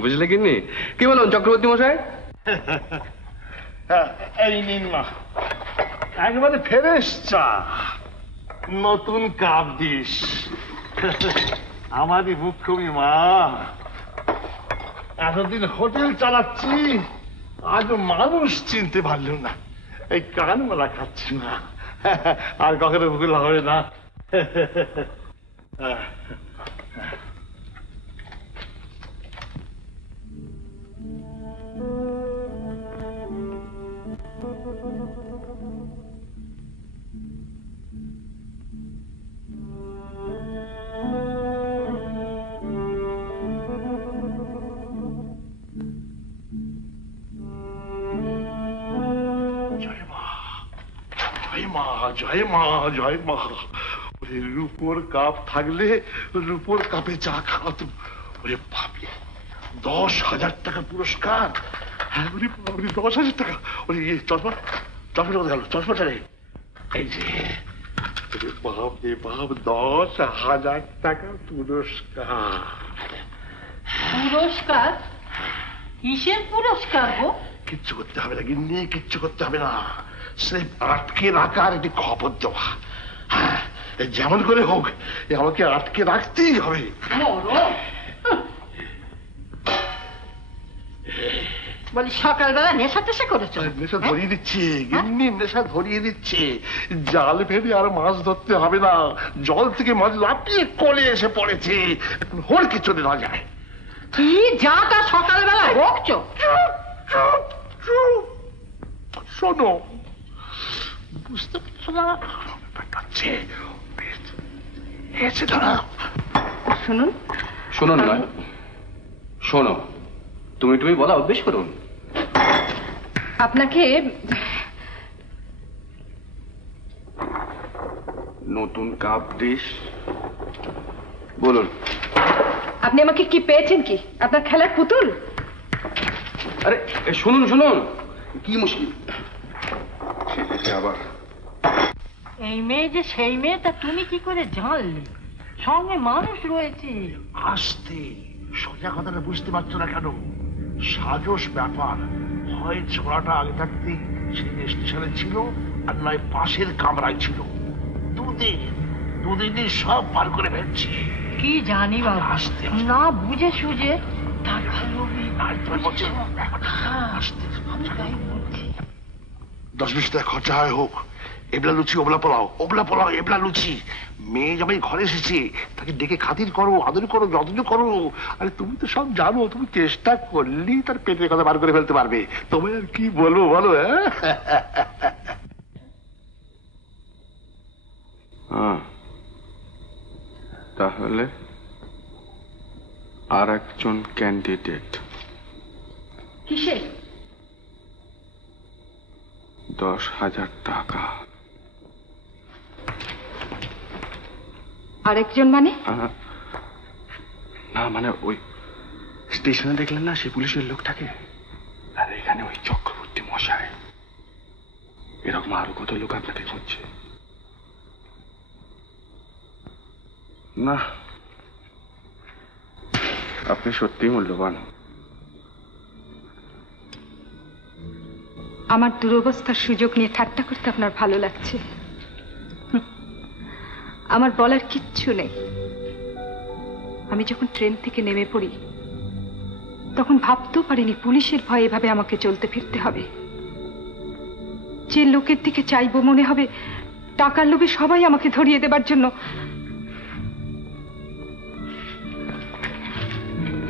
বুঝলে কিনি? কি বলুন চক্রবর্তী মশাই? এই নিন না, একেবারে ফ্রেশ চা, নতুন কাপ দিস। আমারই মুখ্যমী মা, এতদিন হোটেল চালাচ্ছি, আজও মানুষ চিনতে পারল না। এই কানমালা খাচ্ছি না, আর কখনো ভুল হবে না। জয় মা, জয় মা। ওরে রূপোর কাপ থাকলে রূপোর কাপে চা খাওয়াতো। ওরে বাপরে, 10,000 টাকা পুরস্কার। হ্যাঁ, ওরে বাপরে, 10,000 টাকা। ওরে চশমা, চশমাটা কোথায় গেল? চশমাটা রে, এই যে। ওরে বাপ রে বাপ, 10,000 টাকা পুরস্কার। পুরস্কার? কিসের পুরস্কার গো? কিচ্ছু করতে হবে না গিন্নি, কিচ্ছু করতে হবে না। সে আটকে রাখার একটি খবর দেওয়া। হ্যাঁ, যেমন করে হোক আমাকে আটকে রাখতেই হবে। বলি সকালবেলা নেশা টেশা করেছো? নেশা ধরিয়ে দিচ্ছে গিন্নি, নেশা ধরিয়ে দিচ্ছে। জাল ফেলে আর মাছ ধরতে হবে না, জল থেকে মাছ লাফিয়ে কোলে এসে পড়েছে। এখন হোর কিছু না যায়। কি যা তা সকালবেলা বকছো? শোনো, বুঝতে পারছো না? শুনুন শুনুন নয়, শোনো। তুমি বলা অভ্যেস করুন। আপনাকে নতুন কাপ ডিশ বলুন। আপনি আমাকে কি পেয়েছেন? কি আপনার খেলার পুতুল? আরে শুনুন শুনুন, কি মুশকিল আবার। এই মেয়ে যে সেই মেয়ে তা তুমি কি করে জানলে? সঙ্গে মানুষ রয়েছে। আসতে সোজা কথাটা বুঝতে পারছো না কেন? সাজস ব্যাপার। হয় ছোড়াটা আগে থাকতেই সেই স্টেশনে ছিল, আর নয় পাশের কামরায় ছিল। দুদিনই সব পার করে ফেলছি। কি জানি বাবা, না বুঝে সুঝে টাকা লোভী। 10-20 টাকা খরচা হয় হোক, এবলা লুচি ওবলা পোলাও, ওবলা পোলাও এবলা লুচি। মেয়ে জামাই ঘরে এসেছে, তাকে ডেকে খাতির করো, আদর করো, যত্ন করো। আরে তুমি তো সব জানো, তুমি চেষ্টা করলেই তার পেটের কথা বার করে ফেলতে পারবে। তোমায় আর কি বলবো বলো? হ্যাঁ, তাহলে আর একজন ক্যান্ডিডেট। কিসে? 10,000 টাকা। আরেকজন মানে? না মানে ওই স্টেশনে দেখলেন না সেই পুলিশের লোকটাকে, আর এখানে ওই চক্রবর্তী মশাই, এরকম আরো কত লোক আপনাকে খুঁজছে। না, আপনি সত্যিই মূল্যবান। আমার দুরবস্থার সুযোগ নিয়ে ঠাট্টা করতে আপনার ভালো লাগছে? আমার বলার কিচ্ছু নেই। আমি যখন ট্রেন থেকে নেমে পড়ি তখন ভাবতেও পারিনি পুলিশের ভয়ে এভাবে আমাকে চলতে ফিরতে হবে। যে লোকের দিকে চাইবো মনে হবে টাকার লোভে সবাই আমাকে ধরিয়ে দেবার জন্য।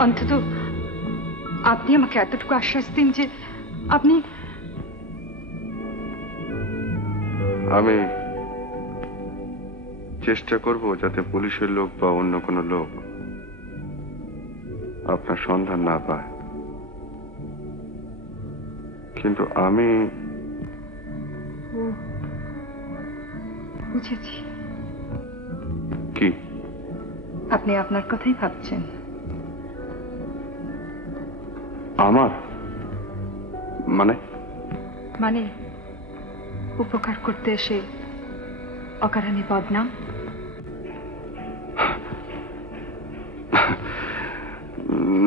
অন্তত আপনি আমাকে এতটুকু আশ্বাস দিন যে আমি চেষ্টা করব যাতে পুলিশের লোক বা অন্য কোনো লোক আপনার সন্ধান না পায়, কিন্তু আমি বুঝেছি। কি? আপনি আপনার কথাই ভাবছেন। আমার মানে উপকার করতে এসে অকারণে বদনাম?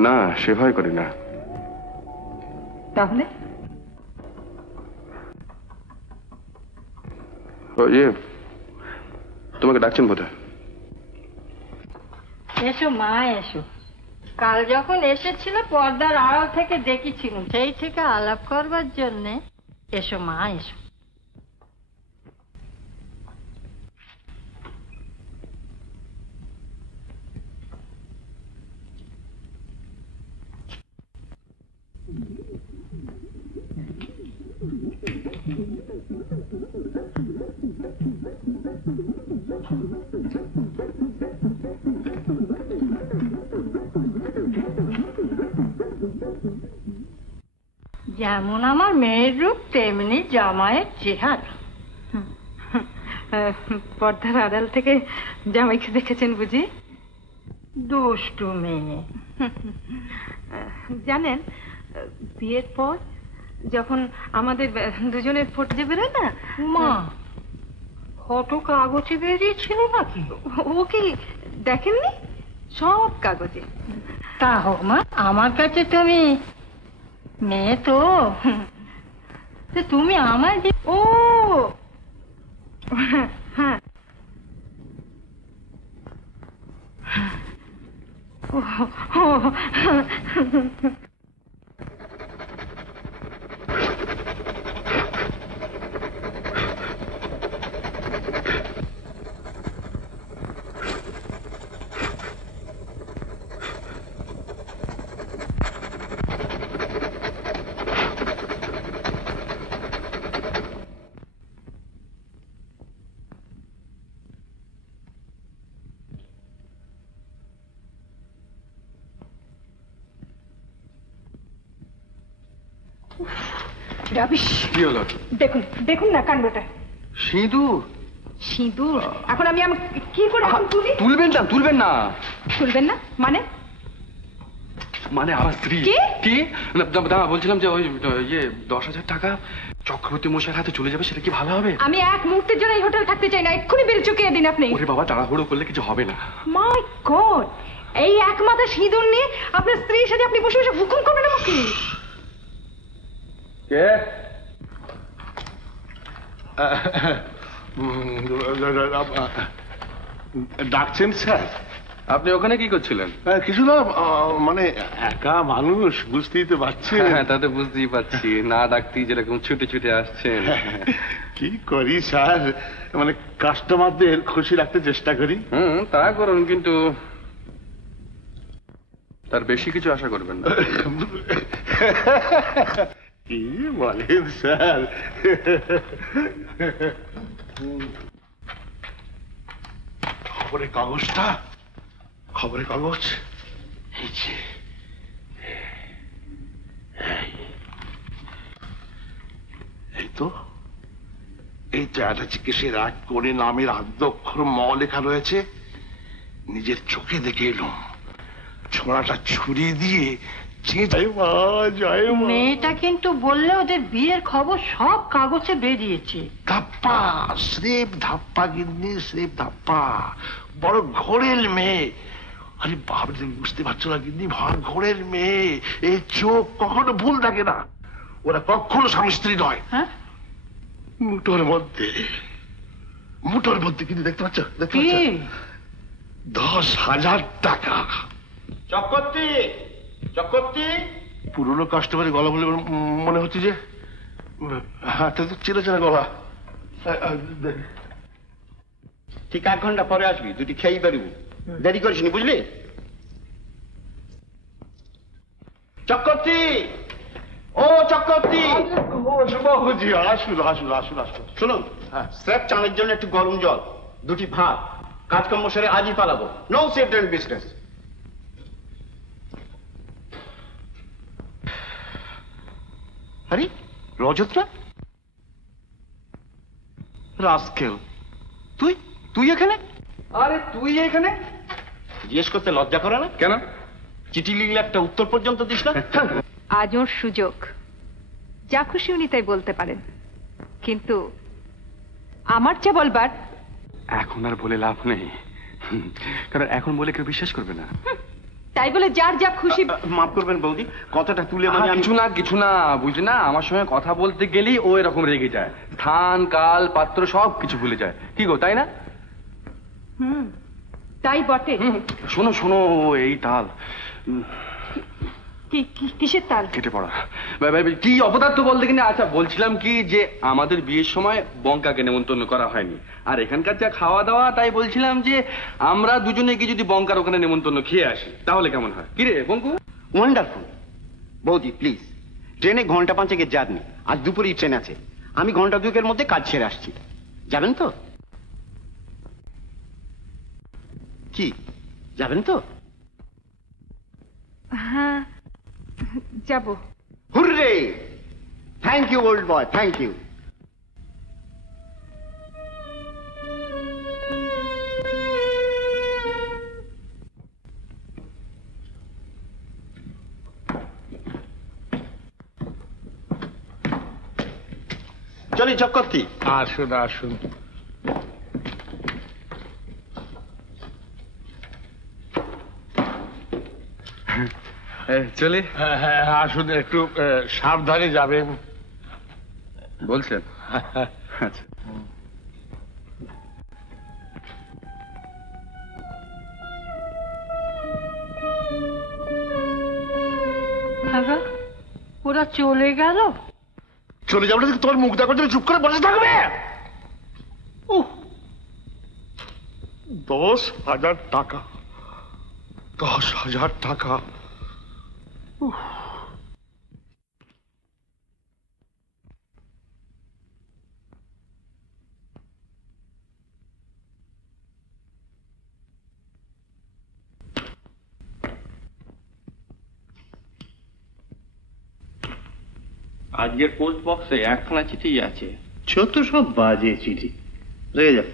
না, সে ভয় করি না। তাহলে তোমাকে ডাকছেন বোধহয়। এসো মা এসো। কাল যখন এসেছিল পর্দার আড়াল থেকে দেখেছিল, সেই থেকে আলাপ করবার জন্যে। এসো মা এসো। যেমন আমার মেয়ের রূপ তেমনি জামাইয়ের চেহারা। পর্দার আড়াল থেকে জামাইকে দেখেছেন বুঝি? দুষ্টু মেয়ে। জানেন, বিয়ের পর যখন আমাদের দুজনের ফটো যে বেরোয় না, মা ফটো কাগজে বেরিয়েছিল নাকি? ও কি দেখেননি? সব কাগজে। তা হোক মা, আমার কাছে তুমি মেয়ে তো, তুমি আমায় ও হ্যাঁ, রাবিশ। কি হলো? দেখুন দেখুন না কাণ্ডটা। সিঁদুর? সিঁদুর এখন আমি কি করে তুলি? তুলবেন না, তুলবেন না। তুলবেন না মানে? মানে আমার স্ত্রী। কি? বলছিলাম যে ওই 10,000 টাকা চক্রবর্তী মশাইয়ের হাতে চলে যাবে, সেটা কি ভালো হবে? আমি এক মুহূর্তের জন্য এই হোটেল থাকতে চাই না, এক্ষুনি বিল চুকিয়ে দিন আপনি। ওরে বাবা, তাড়াহুড়ো করলে কিছু হবে না। মাই গড, এই এক মাথা সিঁদুর নিয়ে আপনার স্ত্রীর সাথে আপনি বসে বসে হুকুম করবেন আমাকে? কে? ডাকছেন স্যার? আপনি ওখানে কি করছিলেন? কিছু না, মানে একা মানুষ, বুঝতেই তো পারছি। হ্যাঁ, তা তো বুঝতেই পারছি, না ডাকতেই যেরকম ছুটে ছুটে আসছেন। কি করি স্যার, মানে কাস্টমারদের খুশি রাখতে চেষ্টা করি। তা করুন, কিন্তু তার বেশি কিছু আশা করবেন না। কি বলেন স্যার? খবরের কাগজটা, খবরের কাগজ এই যে, এই তো একটা চিকিৎসের এক কোণে নামের আদ্যক্ষর ম লেখা রয়েছে। নিজের চোখে দেখে এলাম, ছোড়াটা ছুরি দিয়ে মেয়েটা কিন্তু বললে ওদের বিয়ের খবর সব কাগজে বেরিয়েছে। ধাপ্পা, স্রেফ ধাপ্পা গিন্নি, স্রেফ ধাপ্পা। বড় ঘোরের মেয়ে। আরে বাবা, তুমি বুঝতে পারছো না গিন্নি, ভর ঘোরের মেয়ে। এই চোখ কখনো ভুল থাকে না, ওরা কখনো স্বামী স্ত্রী নয়। মুঠোর মধ্যে, মুঠোর মধ্যে কিন্তু দেখতে পাচ্ছ, দেখতে পাচ্ছ 10,000 টাকা। চক্রবর্তী, চক্রবর্তী। পুরনো কাস্টমারের গলা বলে মনে হচ্ছে যে। হ্যাঁ, চেনা চেনা গলা। ঠিক 1 ঘন্টা পরে আসবি, দুটি খেয়েই বেরোবো। দেরি করিসনি, বুঝলি? চক্রবর্তী, ও চক্রবর্তী। বাবুজি, আসুন আসুন আসুন আসুন। শুনুন, স্রেফ চানের জন্য একটু গরম জল, দুটি ভাত, কাজকর্ম সেরে আজই পালাবো। No safe and business. আরে রজতরা, রাস্কেল, তুই তুই এখানে? আরে তুই এখানে? জিজ্ঞেস করতে লজ্জা করে না? কেন? চিঠি লিখলে একটা উত্তর পর্যন্ত দিস না? আজ ওর সুযোগ, যা খুশি উনি তাই বলতে পারেন, কিন্তু আমার যা বলবার এখন আর বলে লাভ নেই, কারণ এখন বলে কেউ বিশ্বাস করবে না। তাই বলে যার যা খুশি। মাফ করবেন বৌদি, কথাটা তুলে কিছু না বুঝলি না, আমার সঙ্গে কথা বলতে গেলেই ও এরকম রেগে যায়, স্থান কাল পাত্র সব কিছু ভুলে যায়। কি গো, তাই না? তাই বটে। শোনো শোনো, এই তাল কিসের তাল? কেটে পড়া। কি অপদার্থ বলতে কিনা। আচ্ছা, বলছিলাম কি যে আমাদের বিয়ের সময় বঙ্কাকে নেমন্তন্ন করা হয়নি, আর এখানকার যা খাওয়া দাওয়া, তাই বলছিলাম যে আমরা দুজনে কি যদি বঙ্কার ওখানে নেমন্তন্ন খেয়ে আসি তাহলে কেমন হয়? কি রে বঙ্কু? ওয়ান্ডারফুল। বৌদি প্লিজ, ট্রেনে ঘন্টা 5 জার্নি, আজ দুপুরেই ট্রেন আছে, আমি ঘন্টা 2 মধ্যে কাজ ছেড়ে আসছি। যাবেন তো? কি যাবেন তো? হ্যাঁ যাব। Hurray! Thank you old boy, thank you. চলি চক্রবর্তী। আসুন আসুন। চলি। হ্যাঁ, আসুন, একটু সাবধানে যাবেন বলছেন? আচ্ছা। ওরা চলে গেল? চলে যাবো না, তোমার মুখ দেখার জন্য চুপ করে বসে থাকবে? 10,000 টাকা, 10,000 টাকা। আজকের পোস্ট বক্সে 1খানা চিঠি আছে। ছোট সব বাজে চিঠি, রেগে যাও।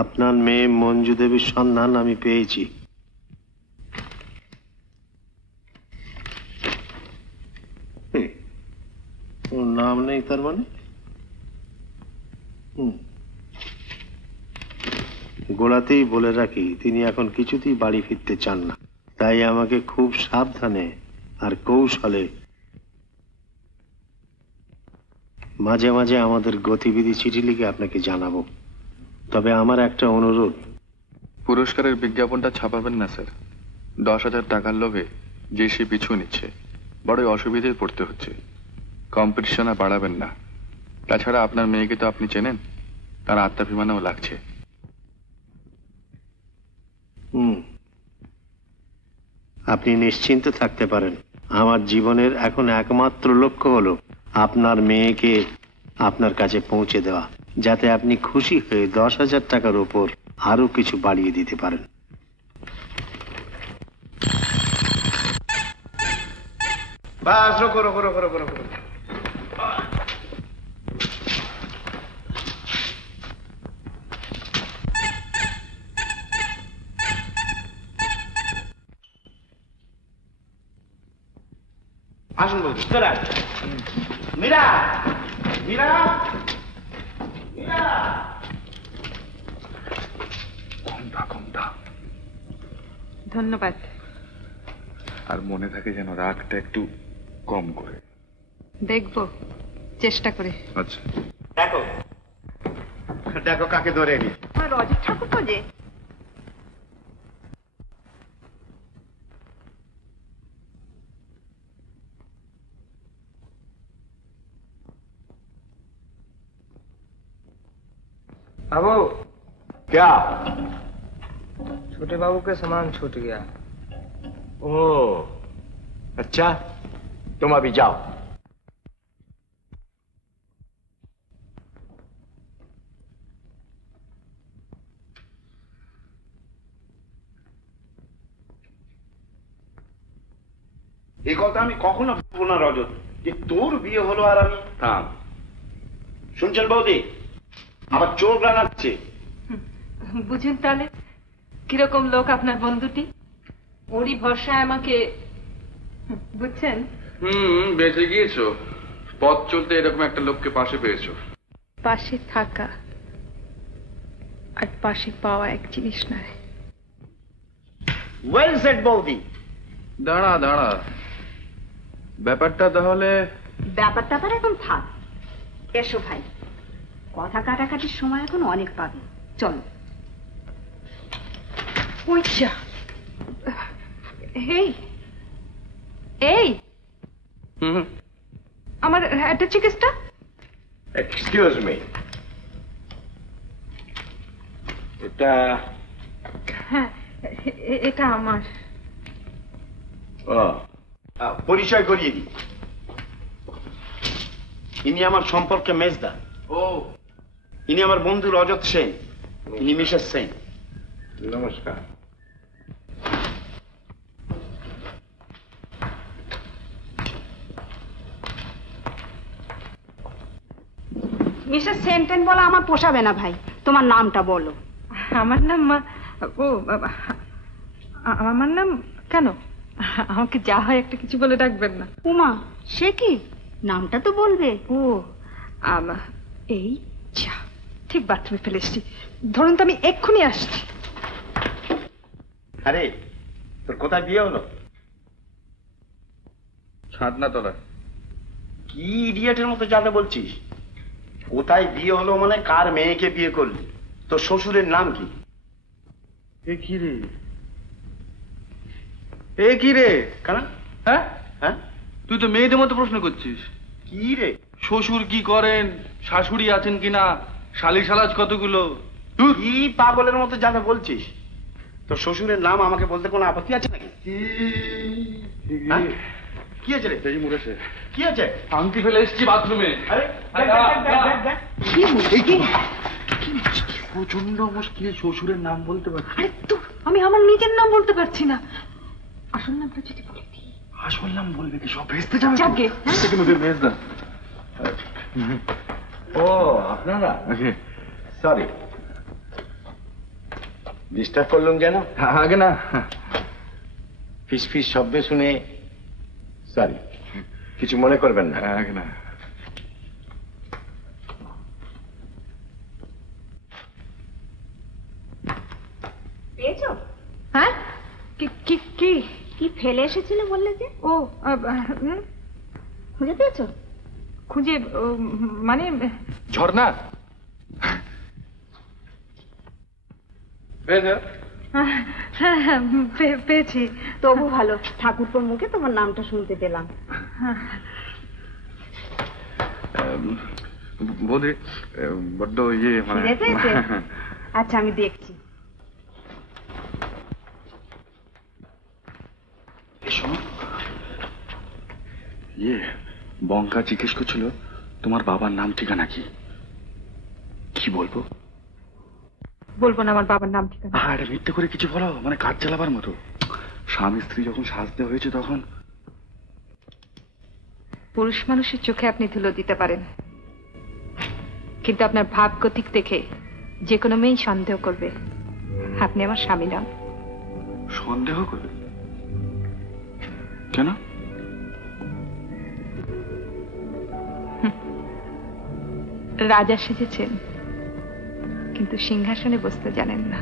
আপনার মেয়ে মঞ্জু দেবীর সন্ধান আমি পেয়েছি। ওর নাম নেই তার মানে? গোড়াতেই বলে রাখি, তিনি এখন কিছুতেই বাড়ি ফিরতে চান না, তাই আমাকে খুব সাবধানে আর কৌশলে মাঝে মাঝে আমাদের গতিবিধি চিঠি লিখে আপনাকে জানাবো। তবে আমার একটা অনুরোধ, পুরস্কারের বিজ্ঞাপনটা ছাপাবেন না স্যার। 10,000 টাকার লোভে যে সে পিছু নিচ্ছে, বড়ই অসুবিধায় পড়তে হচ্ছে। কম্পিটিশন আর বাড়াবেন না। তাছাড়া আপনার মেয়েকে তো আপনি চেনেন, তার আত্মাভিমানও লাগছে। আপনি নিশ্চিন্ত থাকতে পারেন। আমার জীবনের এখন একমাত্র লক্ষ্য হলো আপনার মেয়েকে আপনার কাছে পৌঁছে দেওয়া, যাতে আপনি খুশি হয়ে 10,000 টাকার উপর আরো কিছু বাড়িয়ে দিতে পারেন। বাস, রোকো রোকো রোকো রোকো রোকো। আসুন বলছি। মীরা, মীরা, মীরা। কমটা ধন্যবাদ। আর মনে থাকে যেন রাগটা একটু কম করে। দেখবো, চেষ্টা করে। আচ্ছা, দেখো দেখো কাকে ধরে নি। রজত ঠাকুর তো যে। बाबू क्या? छोटे बाबू के सामान छूट गया। ओ अच्छा, तुम अभी जाओ। এই কথা আমি কখনো ভাববো না রজত, যে তোর বিয়ে হলো আর আমি থাম। শুনছেন বৌদি, আবার চোর রানাচ্ছে। বুঝেন তাহলে কিরকম লোক আপনার বন্ধুটি? ওরই ভরসায় আমাকে, বুঝছেন? বেঁচে গিয়েছো। পথ চলতে এরকম একটা লোককে পাশে পেয়েছো। পাশে থাকা আর পাশে পাওয়া এক জিনিস নয়। ওয়েল সেড বৌদি। দাঁড়া দাঁড়া, ব্যাপারটা তাহলে ব্যাপারটা এখন থাক। এসো ভাই, কথা কাটাকাটির সময় এখন অনেক পাবে। চলো। এই এই আমার একটা চিকিৎসা। এক্সকিউজ মি, এটা হ্যাঁ, এটা আমার। পরিচয় করিয়ে দিই, ইনি আমার সম্পর্কে মেজদা। ও, ইনি আমার বন্ধু রজত সেন, ইনি মিসেস সেন। নমস্কার। মিসেস সেন্টেন বলা আমার পোষাবে না ভাই, তোমার নামটা বলো। আমার নাম ও আমার নাম কেন? আমাকে যা হয় একটা কিছু বলে ডাকবেন না। উমা, সে কি? নামটা তো বলবে। ও এই যা, ঠিক বাথরুমে ফেলে এসছি। ধরুন তো আমি এক্ষুনি আসছি। আরে তোর কোথায় বিয়ে হলো? ছাদনা তলা। কি ইডিয়েটের মতো যাতে বলছিস? কোথায় বিয়ে হলো মানে কার মেয়েকে বিয়ে করলি? তোর শ্বশুরের নাম কি? এ কি রে, এ কি রে? কেন? হ্যাঁ হ্যাঁ, তুই তো মেয়েদের মতো প্রশ্ন করছিস। কি রে? শ্বশুর কি করেন, শাশুড়ি আছেন কিনা, শালি শালাজ কতগুলো। কি পাগলের মতো যাতে বলছিস? তোর শ্বশুরের নাম আমাকে বলতে কোনো আপত্তি আছে নাকি? কি আছে রে? মরেছে। কি আছে? আংটি ফেলে এসছি বাথরুমে। প্রচন্ড মুশকিল, শ্বশুরের নাম বলতে পারছি। আমি আমার নিজের নাম বলতে পারছি না। আসল নামটা যদি বলে দিই। আসল নাম বলবে কি? সব ভেস্তে যাবে। যাকে ভেস্তা। ও আপনারা, সরি। ডিস্টার্ব করলাম যেন? আগে না। ফিস ফিস শব্দ শুনে সরি, কিছু মনে করবেন না। আগে না। পেয়েছো? হ্যাঁ, কি কি কি কি ফেলে এসেছিলে বললে যে? ও খুঁজে পেয়েছো? খুঁজে মানে ঝর্ণা হ্যাঁ হ্যাঁ পেয়েছি। তবু ভালো, ঠাকুরপোর মুখে তোমার নামটা শুনতে পেলাম। বৌদি বড্ড ইয়ে মানে খিদে পেয়েছে? আচ্ছা আমি দেখছি। ইয়ে বঙ্কা জিজ্ঞেস করছিল তোমার বাবার নাম ঠিকানা কি? কি বলবো? বলবো না আমার বাবার নাম ঠিকানা। আরে মিথ্যে করে কিছু বলো, মানে কাজ চালাবার মতো। স্বামী স্ত্রী যখন সাজতে হয়েছে তখন। পুরুষ মানুষের চোখে আপনি ধুলো দিতে পারেন, কিন্তু আপনার ভাব গতিক দেখে যে কোনো মেয়েই সন্দেহ করবে আপনি আমার স্বামী নন। সন্দেহ করবে কেন? রাজা সেজেছেন কিন্তু সিংহাসনে বসতে জানেন না।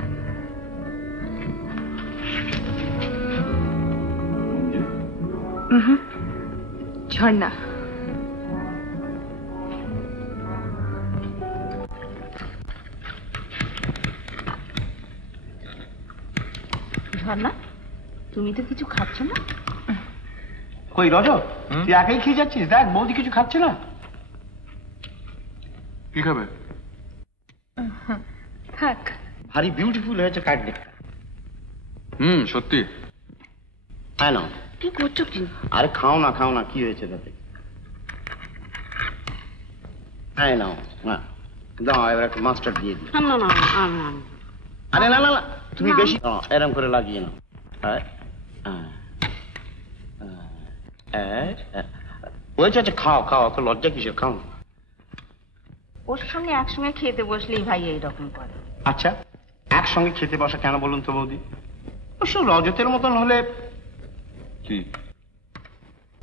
ঝর্ণা ঝর্ণা, তুমি তো কিছু খাচ্ছ না। কই রজত, তুই একাই খেয়ে যাচ্ছিস? দেখ বৌদি কিছু খাচ্ছে না। কি খাবে? থাক। ভারী বিউটিফুল হয়েছে কাটলে। সত্যি। হ্যাঁ না, কি করছো কি? আরে খাও না খাও না, কি হয়েছে তাতে? হ্যাঁ নাও না, দাও এবার একটু মাস্টার্ড দিয়ে দিই। না না না না, আরে না না না, তুমি বেশি এরম করে লাগিয়ে নাও। হয়েছে, আচ্ছা খাও খাও, অত লজ্জা কিসের, খাও। ওর সঙ্গে একসঙ্গে খেতে বসলেই ভাই এইরকম করে। আচ্ছা একসঙ্গে খেতে বসা কেন বলুন তো বৌদি? অবশ্য রজতের মতন হলে কি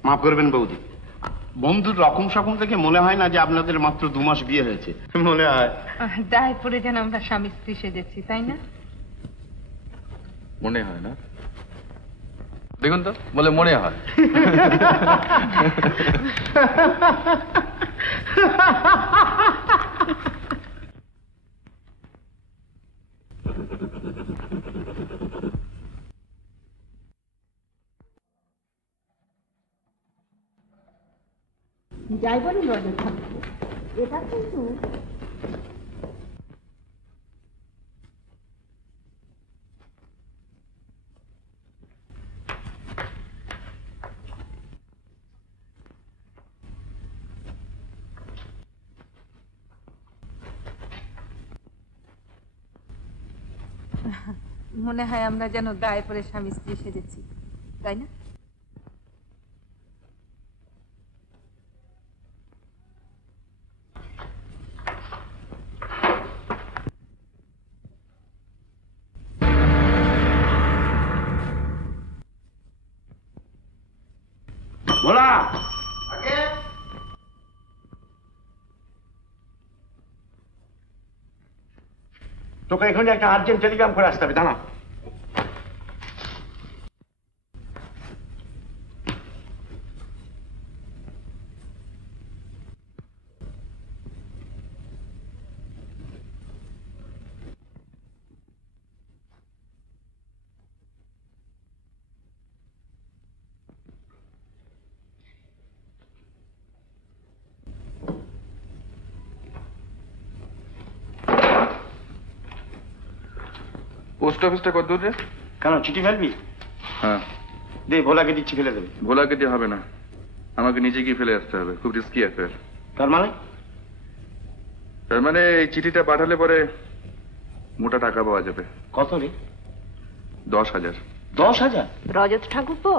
মাফ করবেন বৌদি, বন্ধুর রকম সকম থেকে মনে হয় না যে আপনাদের মাত্র 2 মাস বিয়ে হয়েছে। মনে হয় দায় পরে যেন আমরা স্বামী স্ত্রী সেজেছি, তাই না? মনে হয় না, দেখুন তো বলে মনে হয়। যাই বলুন রজত ঠাকুর, এটা কিন্তু মনে হয় আমরা যেন দায় পরে স্বামী স্ত্রী সেজেছি, তাই না? বলা তোকে এখানে একটা আর্জেন্ট টেলিগ্রাম করে আসতে হবে, দাঁড়া। পোস্ট অফিসটা কত দূর রে? কেন চিঠি ফেলবি? হ্যাঁ দে, ভোলাকে দিচ্ছি, ফেলে দেবে। ভোলাকে দিয়ে হবে না, আমাকে নিজে গিয়ে ফেলে আসতে হবে, খুব রিস্কি অ্যাফেয়ার। তার মানে? তার মানে এই চিঠিটা পাঠালে পরে মোটা টাকা পাওয়া যাবে। কত রে? 10,000। 10,000? রজত ঠাকুরপো,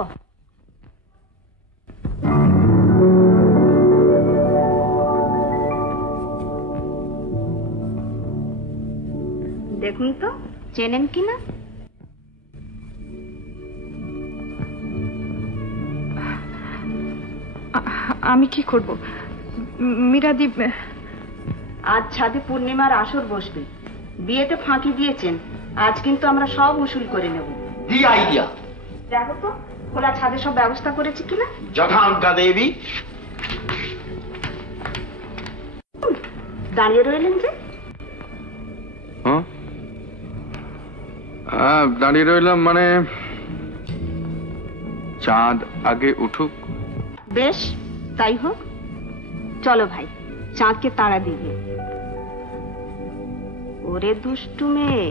দেখুন তো চেনেন কি না? আমি কি করব মীরাদি? আজ ছাদে পূর্ণিমার আসর বসবে, বিয়েতে ফাঁকি দিয়েছেন, আজ কিন্তু আমরা সব উসুল করে নেব। The idea. দেখো তো খোলা ছাদে সব ব্যবস্থা করেছে কিনা। যথাজ্ঞা দেবী। দাঁড়িয়ে রইলেন যে? দাঁড়িয়ে রইলাম মানে চাঁদ আগে উঠুক। বেশ, তাই হোক। চলো ভাই, চাঁদকে তাড়া দিবে। ওরে দুষ্টু মেয়ে,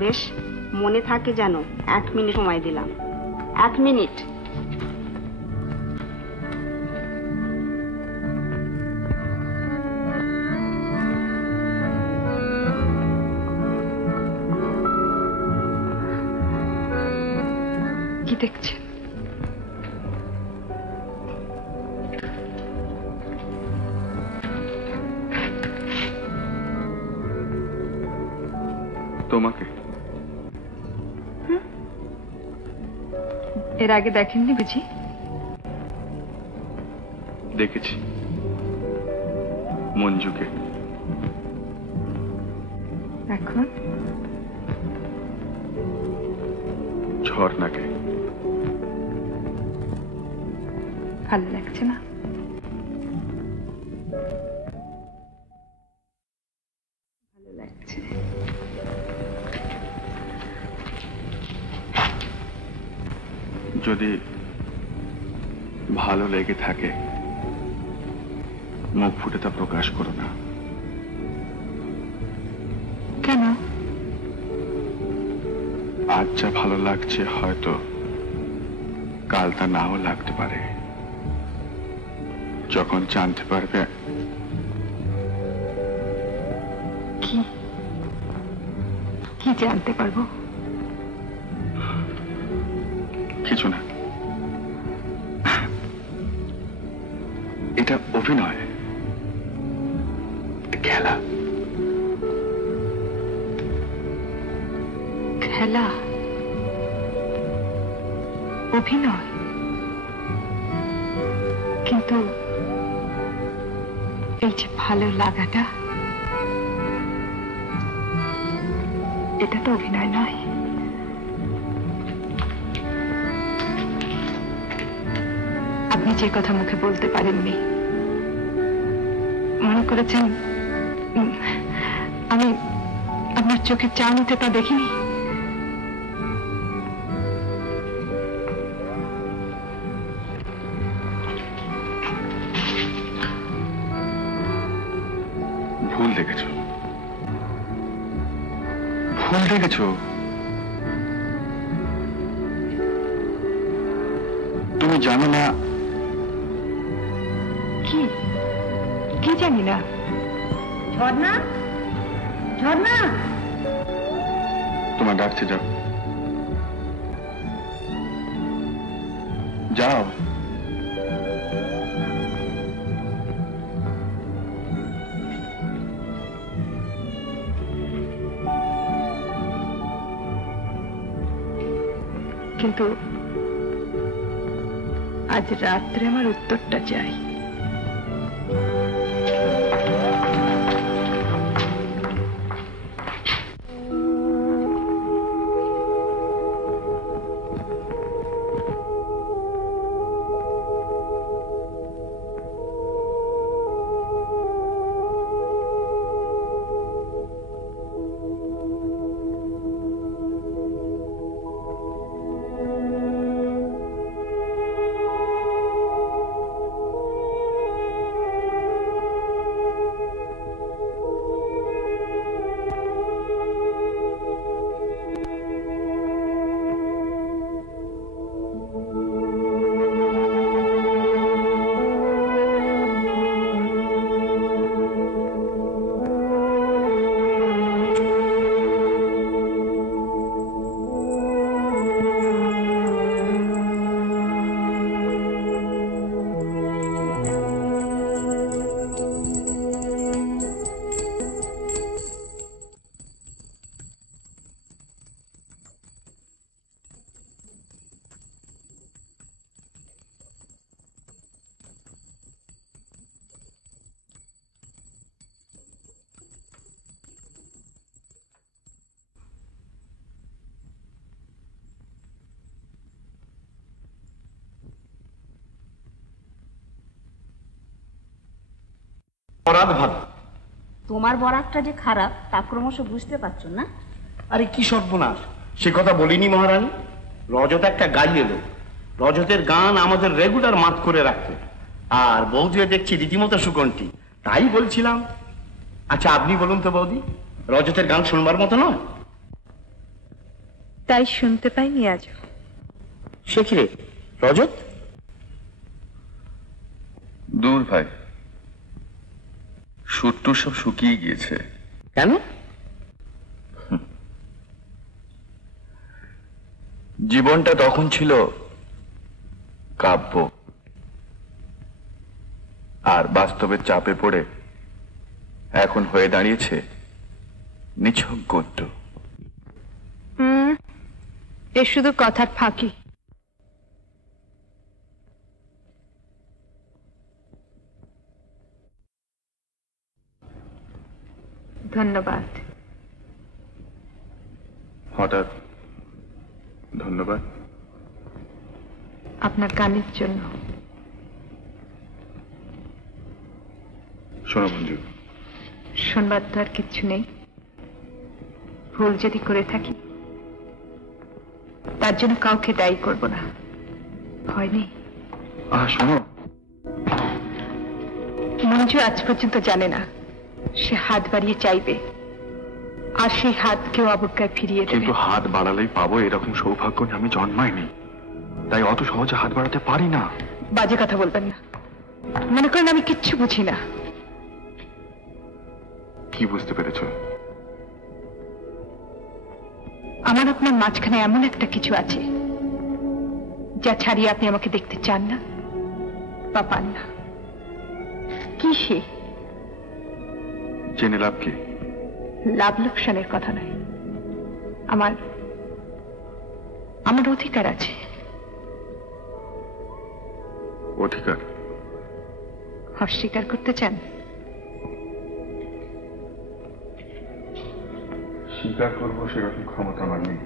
বেশ মনে থাকে যেন। 1 মিনিট সময় দিলাম, 1 মিনিট। কি দেখছেন? তোমাকে। এর আগে দেখেননি বুঝি? দেখেছি মঞ্জুকে। এখন ঝর্ণাকে। ভালো লাগছে না? ভালো লাগছে। যদি ভালো লেগে থাকে মুখ ফুটে তা প্রকাশ করো না। কেন? আজ যা ভালো লাগছে হয়তো কাল তা নাও লাগতে পারে। যখন জানতে পারবে কি জানতে পারবো? কিছু না, এটা অভিনয়, খেলা। খেলা? অভিনয়? কিন্তু এই যে ভালো লাগাটা, এটা তো অভিনয় নয়। আপনি যে কথা মুখে বলতে পারেননি, মনে করেছেন আমি আপনার চোখে চাউনিতে তা দেখিনি। ভুল দেখেছো, ভুল দেখেছো। তুমি জানো না। কি? কি জানি না? ঝর্ণা, ঝর্ণা, তোমার ডাকছে, যাও যাও। কিন্তু আজ রাত্রে আমার উত্তরটা চাই। বরাত ভালো। তোমার বরাতটা যে খারাপ তা ক্রমশ বুঝতে পারছো না? আরে কি সর্বনাশ, সে কথা বলিনি মহারানী। রজত একটা গাই এলো, রজতের গান আমাদের রেগুলার মাত করে রাখতো, আর বৌদিও দেখছি রীতিমতো সুকণ্ঠী। তাই বলছিলাম, আচ্ছা আপনি বলুন তো বৌদি, রজতের গান শুনবার মতো নয়? তাই শুনতে পাইনি আজ। সে কি রে রজত? দূর ভাই, সুরটুর সব শুকিয়ে গিয়েছে। কেন? জীবনটা তখন ছিল কাব্য, আর বাস্তবের চাপে পড়ে এখন হয়ে দাঁড়িয়েছে নিছক গদ্য। এ শুধু কথার ফাঁকি। ধন্যবাদ। হঠাৎ ধন্যবাদ? আপনার গানের জন্য। শোনো মঞ্জু, শুনবার তো আর কিচ্ছু নেই। ভুল যদি করে থাকি তার জন্য কাউকে দায়ী করব না, ভয় নেই। শোনো, মঞ্জু আজ পর্যন্ত জানে না সে হাত বাড়িয়ে চাইবে, আর সেই হাত কেউ অবজ্ঞায় ফিরিয়ে দেবে। কিন্তু হাত বাড়ালেই পাবো এরকম সৌভাগ্য নিয়ে আমি জন্মাইনি, তাই অত সহজে হাত বাড়াতে পারি না। বাজে কথা বলবেন না, মনে করেন আমি কিচ্ছু বুঝি না। কি বুঝতে পেরেছো? আমার আপনার মাঝখানে এমন একটা কিছু আছে যা ছাড়িয়ে আপনি আমাকে দেখতে চান না বা পান না। কি সে? জেনে লাভ কি? লাভ লোকসানের কথা নয়, আমার অধিকার আছে। অধিকার? অস্বীকার করতে চান? স্বীকার করবো সেরকম ক্ষমতা আমার নেই।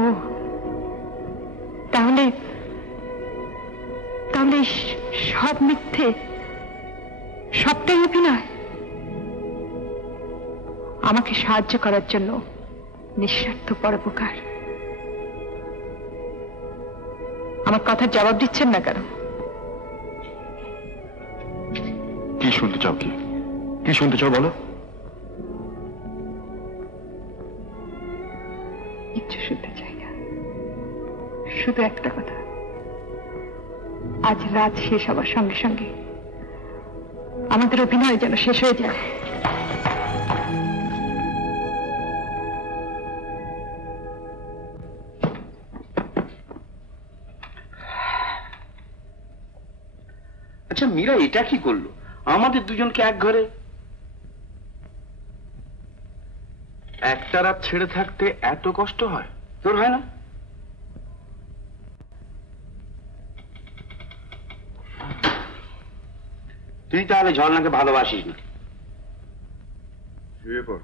ও তাহলে তাহলে সব মিথ্যে, সবটাই অভিনয়। আমাকে সাহায্য করার জন্য নিঃস্বার্থ পরোপকার। আমার কথার জবাব দিচ্ছেন না কেন? কি শুনতে চাও? কি শুনতে চাও বলো? কিচ্ছু শুনতে চাই না, শুধু একটা কথা। আজ রাত শেষ হবার সঙ্গে সঙ্গে আমাদের অভিনয় যেন শেষ হয়ে যায়। আচ্ছা মীরা এটা কি করলো? আমাদের দুজনকে এক ঘরে। একটা রাত ছেড়ে থাকতে এত কষ্ট হয়? তোর হয় না? তুই তাহলে ঝর্ণাকে ভালোবাসিস না? শুয়ে পড়।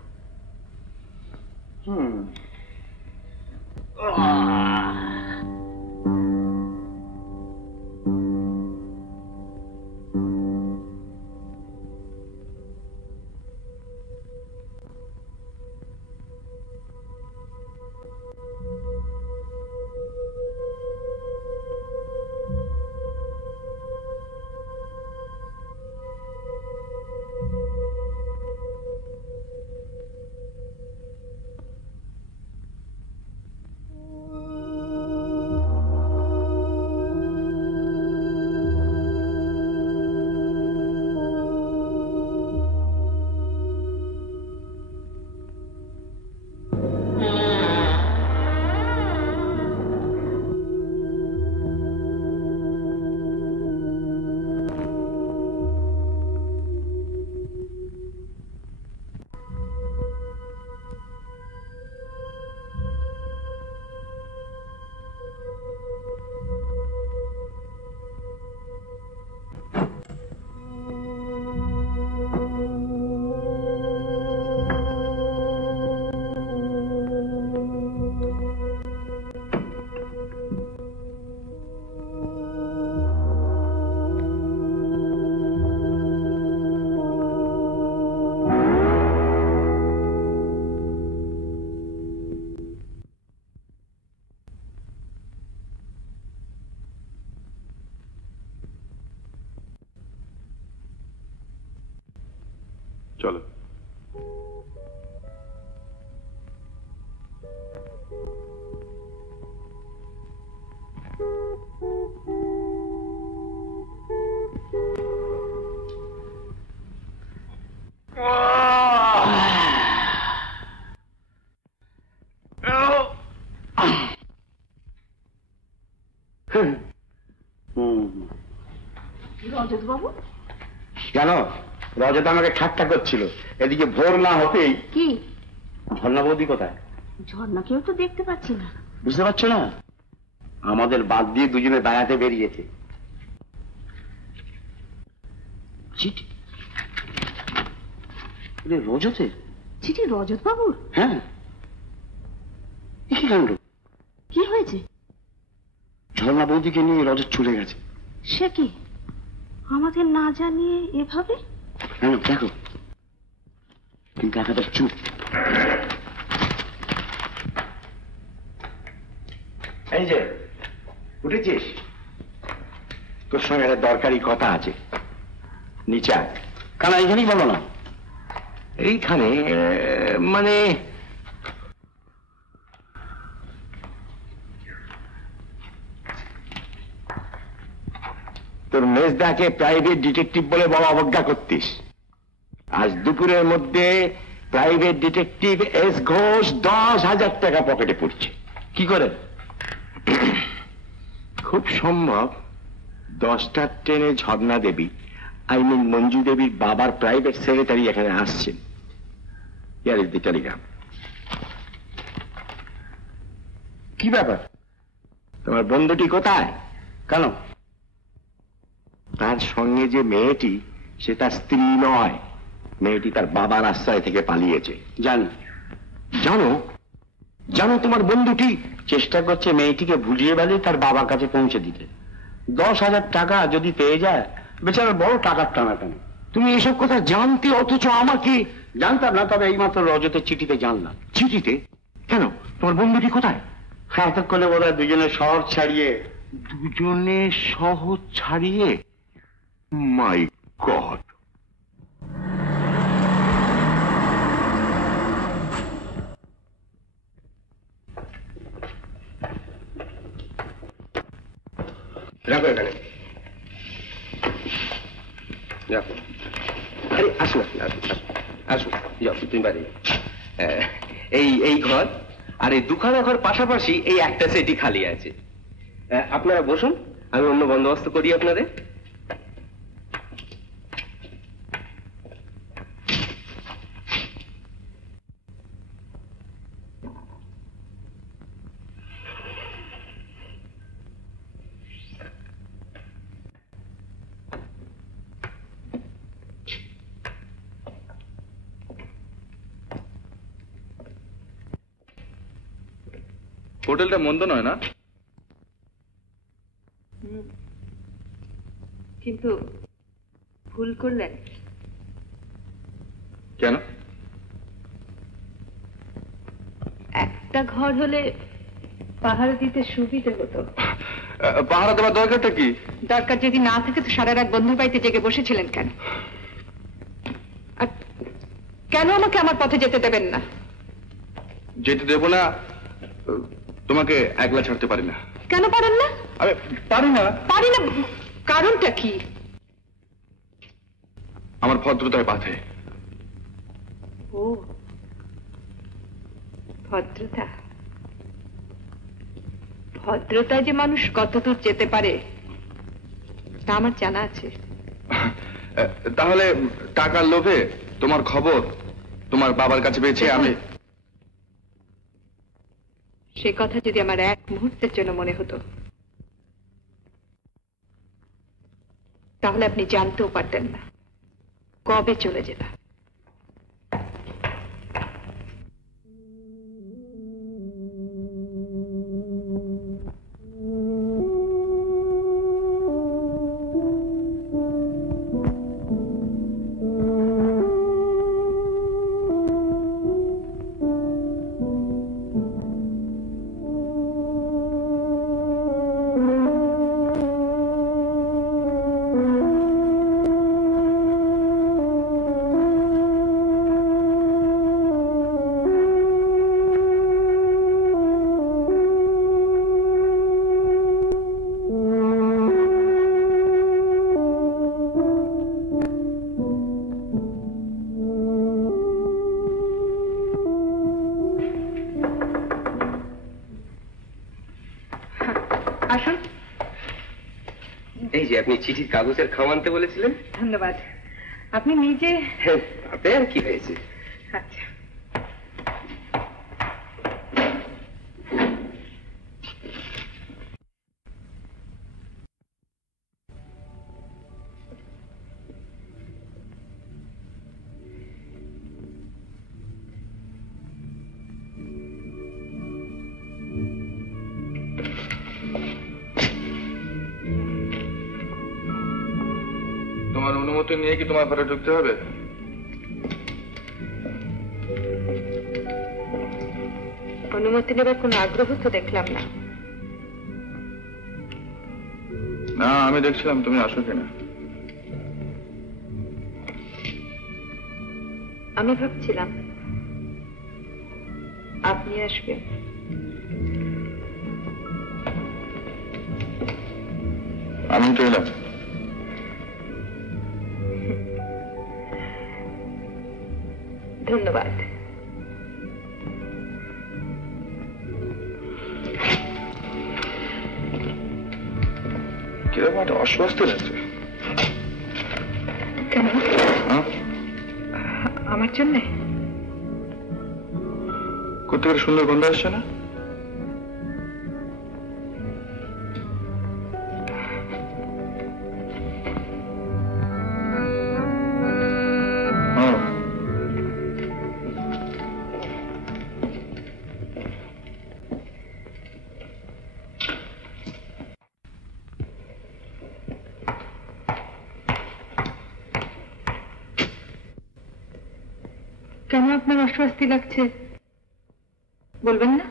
চলো। রজত বাবু, কেন? রজত আমাকে ঠাট্টা করছিল, এদিকে ভোর না হতেই। কি? ঝর্ণা বৌদি কোথায়? ঝর্ণাকেও তো দেখতে পাচ্ছি না। বুঝতে পারছো না? আমাদের বাদ দিয়ে দুজনে বেড়াতে বেরিয়েছে। চিঠি? রজতের চিঠি? রজত বাবুর? হ্যাঁ। কি কাণ্ড! কি হয়েছে? ঝর্ণা বৌদিকে নিয়ে রজত চলে গেছে। সে কি, আমাদের না জানিয়ে এভাবে? কেন দেখো, কিন্তু একাটা চুপ। এই যে উঠেছিস, তোর সঙ্গে একটা দরকারি কথা আছে। নিচে আয়। কেন এইখানেই বলো না? এইখানে মানে তোর মেজদাকে প্রাইভেট ডিটেকটিভ বলে বড় অবজ্ঞা করতিস। আজ দুপুরের মধ্যে প্রাইভেট ডিটেকটিভ এস ঘোষ 10,000 টাকা পকেটে পড়ছে। কি করে? খুব সম্ভব 10টার ট্রেনে ঝর্ণা দেবী, আই মিন মঞ্জু দেবীর বাবার প্রাইভেট সেক্রেটারি এখানে আসছেন। Here is the Telegram. কি ব্যাপার? তোমার বন্ধুটি কোথায়? কেন? তার সঙ্গে যে মেয়েটি, সে তার স্ত্রী নয়। মেয়েটি তার বাবার আশ্রয় থেকে পালিয়েছে। জানো? জানো? জানো তোমার বন্ধুটি চেষ্টা করছে মেয়েটিকে ভুলিয়ে বেলিয়ে তার বাবার কাছে পৌঁছে দিতে। 10,000 টাকা যদি পেয়ে যায়, বেচারা বড় টাকার টানাটানি। তুমি এসব কথা জানতে, অথচ আমাকে। জানতাম না, তবে এইমাত্র রজতের চিঠিতে জানলাম। চিঠিতে? কেন? তোমার বন্ধুটি কোথায়? হ্যাঁ, এতক্ষণে বোধহয় দুজনে শহর ছাড়িয়ে। দুজনে শহর ছাড়িয়ে? মাই গড! রাখো এখানে। আরে আসুন, আসুন, যাও তুমি বাড়ি। এই ঘর আর এই দুখানা ঘর পাশাপাশি, এই একটা সেটি খালি আছে। আপনারা বসুন, আমি অন্য বন্দোবস্ত করি আপনাদের। হোটেলটা মন্দ নয় না? কিন্তু ভুল করলেন। কেন? একটা ঘর হলে পাহারা দিতে সুবিধে হতো। পাহারা দেওয়ার দরকারটা কি? দরকার যদি না থাকে তো সারা রাত বন্ধুর বাড়িতে জেগে বসেছিলেন কেন? আর কেন আমাকে আমার পথে যেতে দেবেন না? যেতে দেব না? তোমাকে একলা ছাড়তে পারি না। কেন পারেন না? আমি পারি না। পারি না কারণটা কি? আমার ভদ্রতায় বাধে। ও, ভদ্রতা। ভদ্রতায় যে মানুষ কতদূর যেতে পারে তা আমার জানা আছে। তাহলে টাকার লোভে তোমার খবর তোমার বাবার কাছে পেয়েছে আমি। সে কথা যদি আমার এক মুহূর্তের জন্য মনে হতো, তাহলে আপনি জানতেও পারতেন না কবে চলে যেতাম। আসুন। এই যে আপনি চিঠির কাগজের খাম আনতে বলেছিলেন। ধন্যবাদ। আপনি নিজে? তাতে আর কি হয়েছে। আচ্ছা। তোমার অনুমতি নিয়ে কি তোমার ঘরে ঢুকতে হবে? অনুমতি নেবার কোনো আগ্রহ তো দেখলাম না। না, আমি দেখছিলাম তুমি আসো কিনা। আমি ভাবছিলাম আপনি আসবেন। আমি তো এলাম। ধন্যবাদ। কিরকম একটা অস্বস্তি লাগছে। কেন? আমার জন্যে? কোথেকে সুন্দর গন্ধ আসছে না? কেন আপনার অস্বস্তি লাগছে বলবেন না?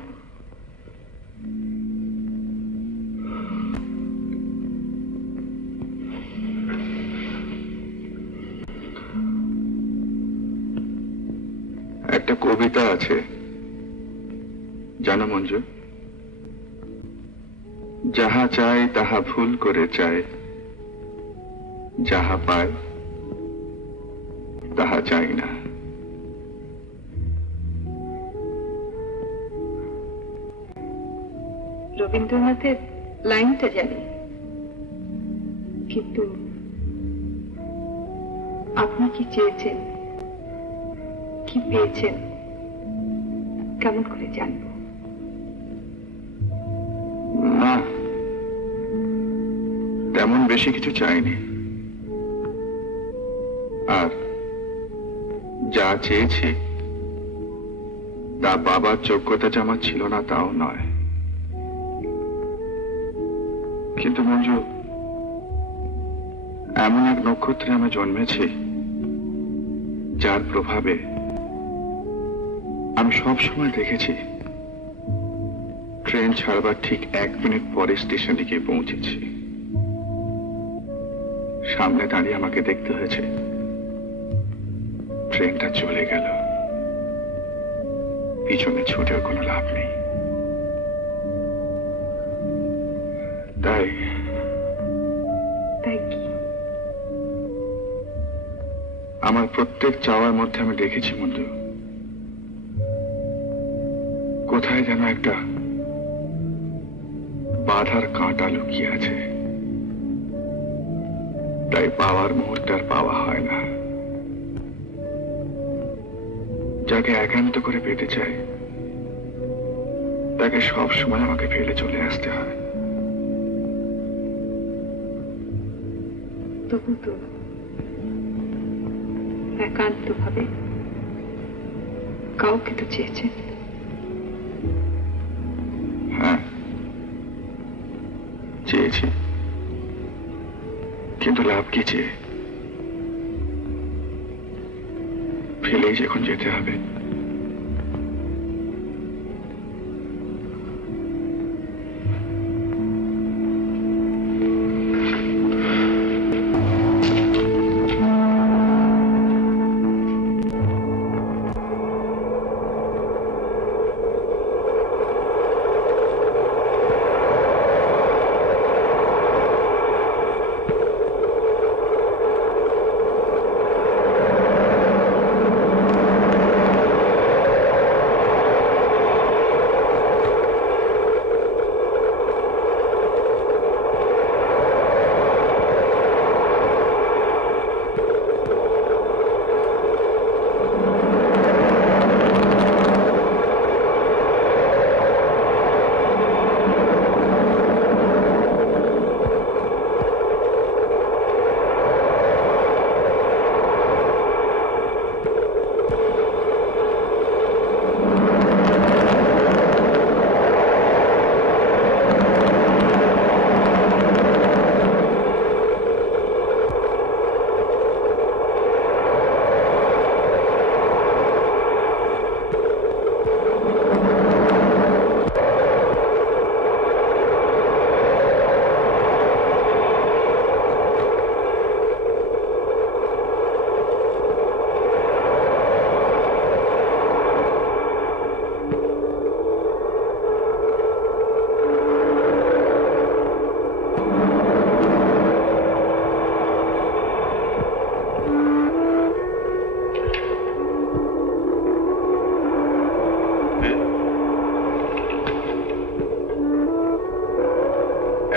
একটা কবিতা আছে জানো মঞ্জু? যাহা চাই তাহা ভুল করে চায়, যাহা পায় তাহা চাই না। রবীন্দ্রনাথের লাইনটা জানি, কিন্তু আপনি কি চেয়েছেন, কি পেয়েছেন কেমন করে জানব? না, তেমন বেশি কিছু চাইনি। আর যা চেয়েছি তা বাবার যোগ্যতা যে আমার ছিল না তাও নয়। কিন্তু মঞ্জু, এমন এক নক্ষত্রে আমি জন্মেছি যার প্রভাবে আমি সব সময় দেখেছি ট্রেন ছাড়বার ঠিক 1 মিনিট পরে স্টেশনে গিয়ে পৌঁছেছি। সামনে দাঁড়িয়ে আমাকে দেখতে হয়েছে ট্রেনটা চলে গেল, পিছনে ছুটেও কোনো লাভ নেই। তাই কি আমার প্রত্যেক চাওয়ার মধ্যে আমি দেখেছি মঞ্জু, কোথায় যেন একটা বাধার কাঁটা লুকিয়ে আছে। তাই পাওয়ার মুহূর্তে আর পাওয়া হয় না। যাকে একান্ত করে পেতে চাই তাকে সব সময় আমাকে ফেলে চলে আসতে হয়। তবু তো একান্ত ভাবে কাউকে তো চেয়েছেন। হ্যাঁ, চেয়েছি, কিন্তু লাভ কি চেয়ে? ফেলেই যখন যেতে হবে।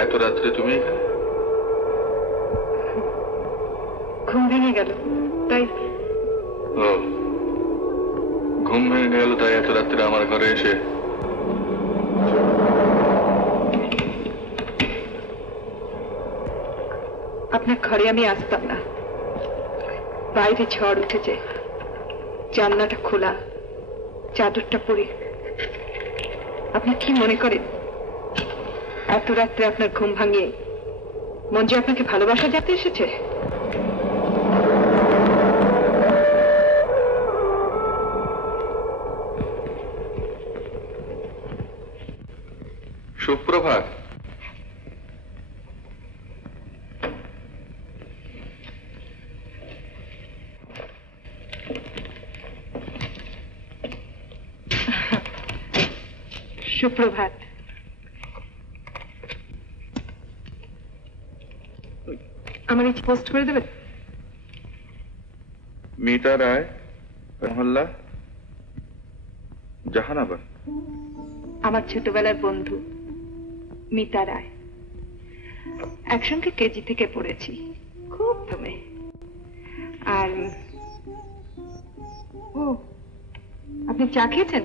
এত রাত্রে তুমি এখানে? ঘুম ভেঙে গেল তাই। ও, ঘুম ভেঙে গেল তাই এত রাত্রে আমার ঘরে এসে? আপনার ঘরে আমি আসতাম না। বাইরে ঝড় উঠেছে, জানলাটা খোলা, চাদরটা পরে। আপনি কি মনে করেন এত রাত্রে আপনার ঘুম ভাঙিয়ে মঞ্জু আপনাকে ভালোবাসা জানতে এসেছে? সুপ্রভাত। সুপ্রভাত। আমার এই পোস্ট করে দেবেন? মিতা রায়, মহল্লা জাহানাবাদ। আমার ছোটবেলার বন্ধু মিতা রায়। একসঙ্গে কেজি থেকে পড়েছি, খুব দমে। আর ও, আপনি চা খেয়েছেন?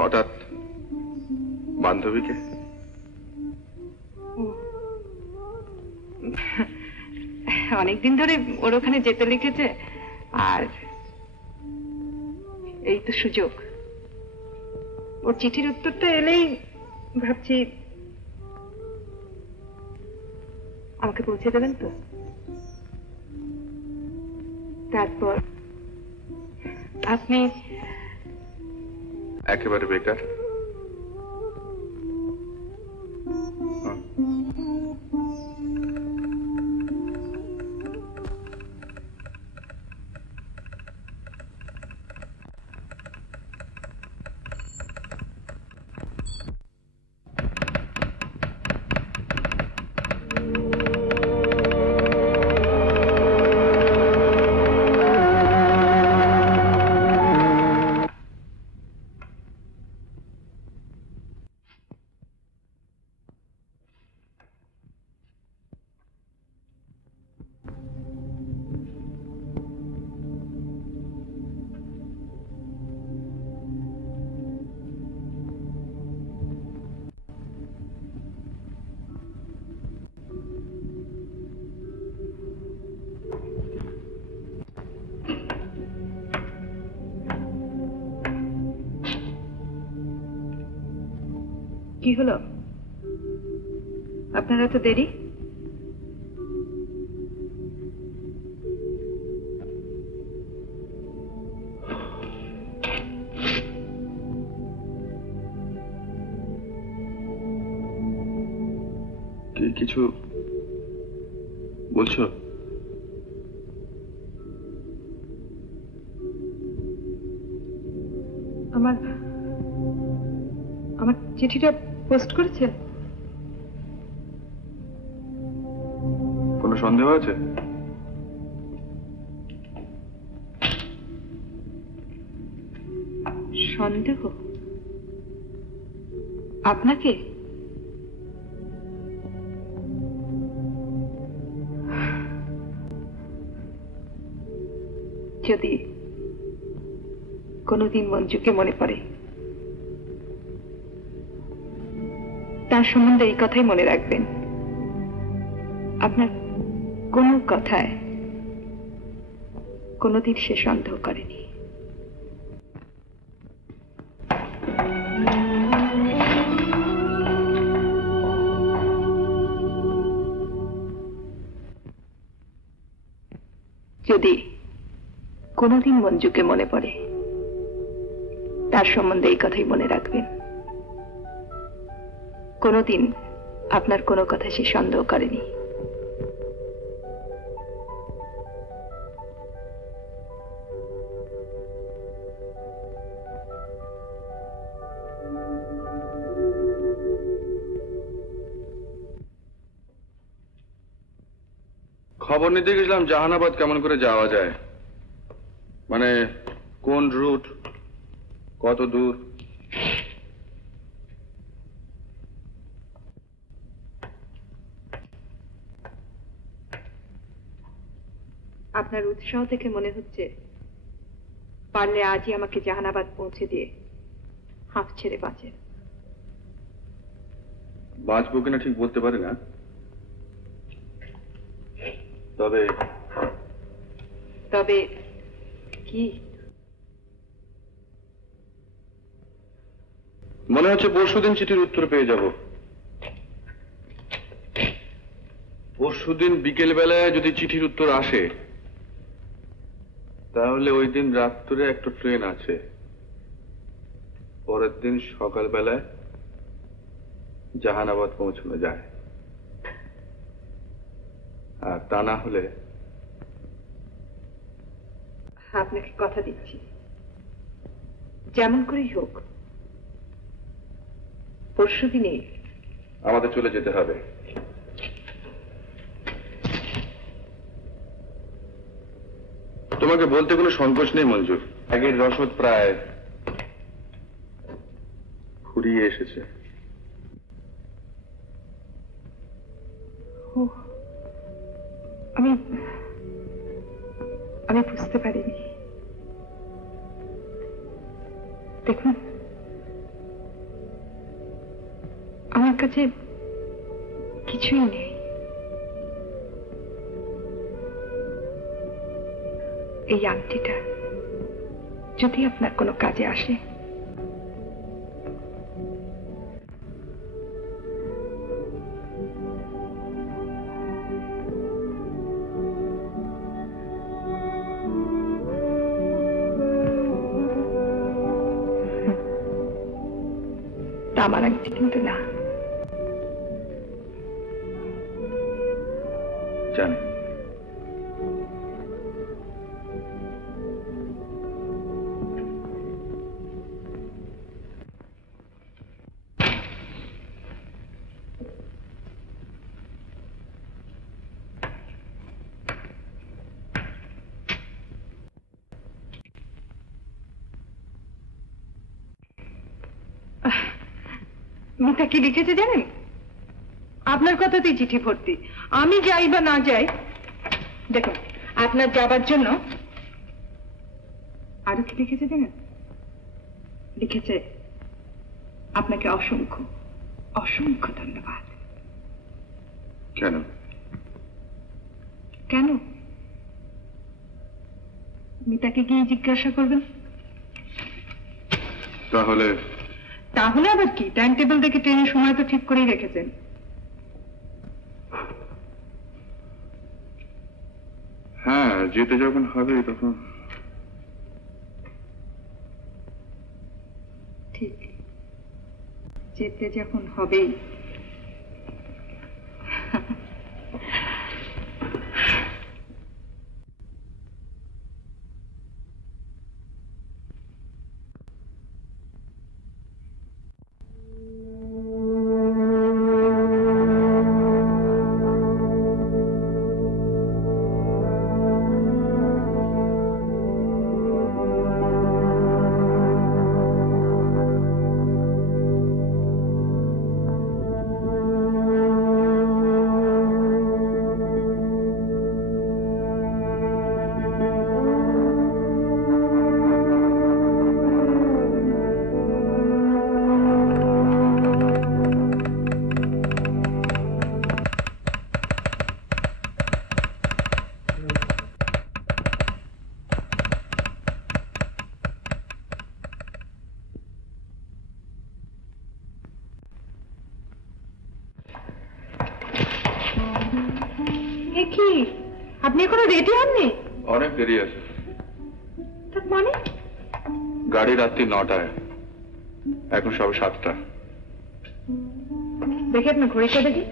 হঠাৎ বান্ধবীকে? অনেকদিন ধরে ওর ওখানে যেতে লিখেছে, আর এই তো সুযোগ। ওর চিঠির উত্তরটা এলেই ভাবছি আমাকে পৌঁছে দেবেন তো। তারপর আপনি একেবারে বেকার? কি হলো, আপনার এত দেরি? কিছু বলছো? আমার চিঠিটা পোস্ট করেছে? কোনো সন্দেহ আছে? সন্দেহ? আপনাকে? যদি কোনোদিন মঞ্জুকে মনে পড়ে, তার সম্বন্ধে এই কথাই মনে রাখবেন, আপনার কোনো কথায় কোনোদিন সে সন্দেহ করেনি। যদি কোনোদিন মঞ্জুকে মনে পড়ে, তার সম্বন্ধে এই কথাই মনে রাখবেন, কোনোদিন আপনার কোনো কথা সে সন্দেহ করেনি। খবর নিতে গেছিলাম জাহানাবাদ কেমন করে যাওয়া যায়, মানে কোন রুট, কত দূর। আপনার উৎসাহ দেখে মনে হচ্ছে পারলে আজই আমাকে জাহানাবাদ পৌঁছে দিয়ে হাঁফ ছেড়ে বাঁচেন। বাঁচবো কিনা ঠিক বলতে পারি না, তবে তবে কি? মনে হচ্ছে পরশুদিন চিঠির উত্তর পেয়ে যাব। পরশুদিন বিকেল বেলায় যদি চিঠির উত্তর আসে তাহলে ওই দিন রাত্রে একটা ট্রেন আছে, পরের দিন সকাল বেলায় জাহানাবাদ পৌঁছানো যায়। আর তা না হলে আপনাকে কথা দিচ্ছি, যেমন করেই হোক পরশুদিনে আমাদের চলে যেতে হবে। তোমাকে বলতে কোনো সংকোচ নেই মঞ্জুর, আগের রসদ প্রায় ফুরিয়ে এসেছে। আমি বুঝতে পারিনি। দেখুন, আমার কাছে কিছুই নেই। এই আংটিটা যদি আপনার কোনো কাজে আসে, তামার আংটি কিন্তু না। জানি। মিতা কি লিখেছে জানেন? আপনার কথাতেই চিঠি ভর্তি। আমি যাই বা না যাই, দেখুন আপনার যাবার জন্য আরো কি লিখেছে জানেন? লিখেছে আপনাকে অসংখ্য অসংখ্য ধন্যবাদ। কেন? কেন? মিতাকে গিয়ে জিজ্ঞাসা করবেন। তাহলে তাহলে আবার কি? টাইম টেবিল দেখে ট্রেনের সময় তো ঠিক করেই রেখেছেন। হ্যাঁ, যেতে যখন হবে তখন ঠিক, যেতে যখন হবেই। কি আপনি এখনো রেডি হননি? অনেক দেরি আছে। তার মানে? গাড়ি রাত্রি 9টায়, এখন সবে 7টা। দেখি আপনার ঘড়িটা দেখি।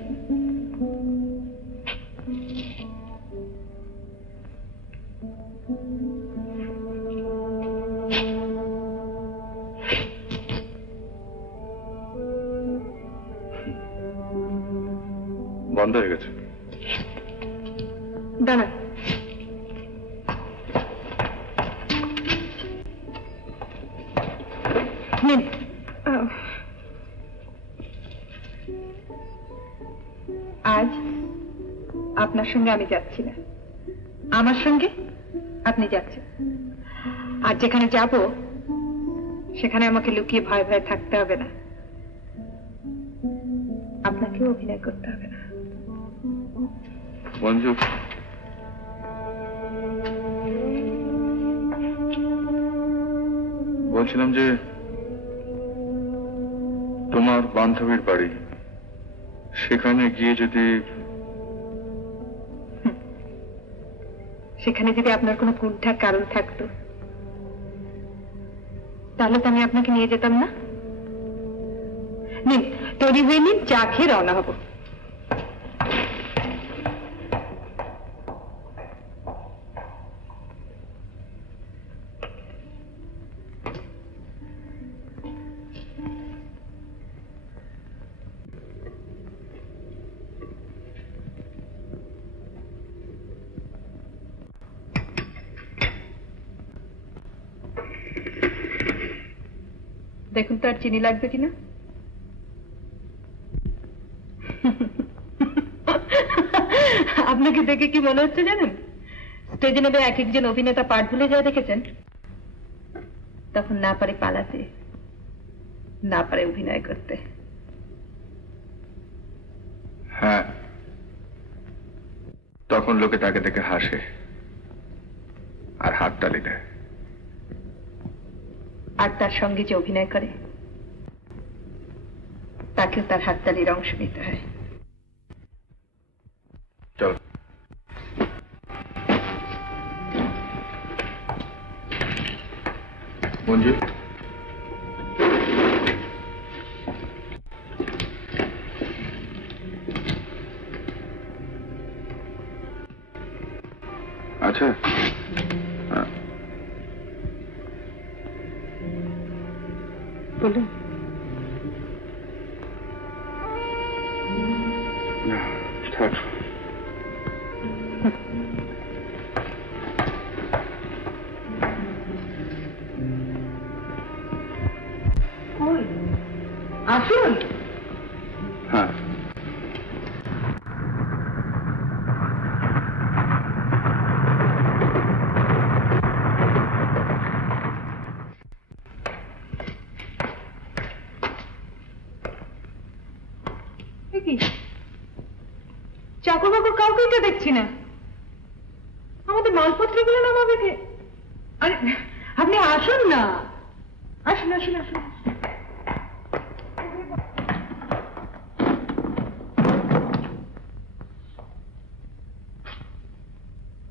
বন্ধ হয়ে গেছে। দাঁড়ান, আজ আপনার সঙ্গে আমি যাচ্ছি না, আমার সঙ্গে আপনি যাচ্ছেন, আর যেখানে যাব সেখানে আমাকে লুকিয়ে ভয় ভয় থাকতে হবে না, আপনাকেও অভিনয় করতে হবে না। মঞ্জু, বলছিলাম যে তোমার বান্ধবীর বাড়ি, সেখানে গিয়ে যদি আপনার কোনো কুণ্ঠার কারণ থাকতো তাহলে তো আমি আপনাকে নিয়ে যেতাম না। নিন, তৈরি হয়ে নিন, চা খেয়ে রওনা হব। দেখুন তো আর চিনি লাগবে কিনা। আপনাকে দেখে কি মনে হচ্ছে জানেন, স্টেজে নেবে এক একজন অভিনেতা পাঠ ভুলে যায় দেখেছেন, তখন না পারে পালাতে, না পারে অভিনয় করতে। হ্যাঁ, তখন লোকে তাকে দেখে হাসে আর হাততালি দেয়। আর তার সঙ্গে যে অভিনয় করে তাকেও তার হাততালির অংশ নিতে হয়। চল। মঞ্জু, আচ্ছা, বলুন। না, থাক। আসুন। হ্যাঁ, চাকর বাকর কাউকে তো দেখছি না, আমাদের মালপত্রগুলো নামাবে কে? আরে আপনি আসুন না, আসুন আসুন আসুন।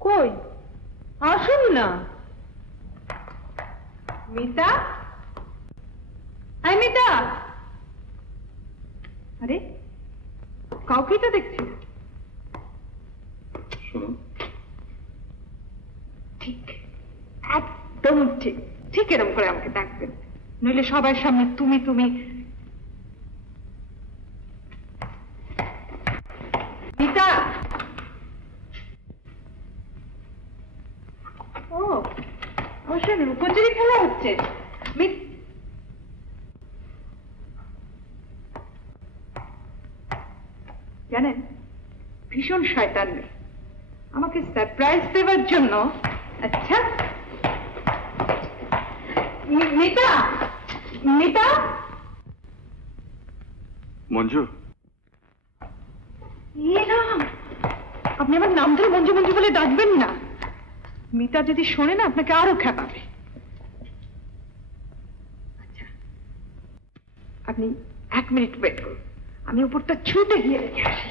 কই আসুন না। মিতা, মিতা, আরে কাউকেই তো দেখছি না। শুনুন, ঠিক, একদম ঠিক, ঠিক এরকম করে আমাকে ডাকবেন, নইলে সবার সামনে তুমি তুমি। মিতা, ও অবশ্যই লুকোচুরি খেলা হচ্ছে। জানেন, ভীষণ শয়তান মেয়ে, আমাকে সারপ্রাইজ দেওয়ার জন্য। আচ্ছা মিতা, মিতা। মঞ্জু, আপনি আমার নাম ধরে মঞ্জু মঞ্জু বলে ডাকবেন না, মিতা যদি শোনে না আপনাকে আরো খেপাবে। আচ্ছা, আপনি 1 মিনিট ওয়েট করুন, আমি উপরটা ছুটে গিয়ে রেখে আসি।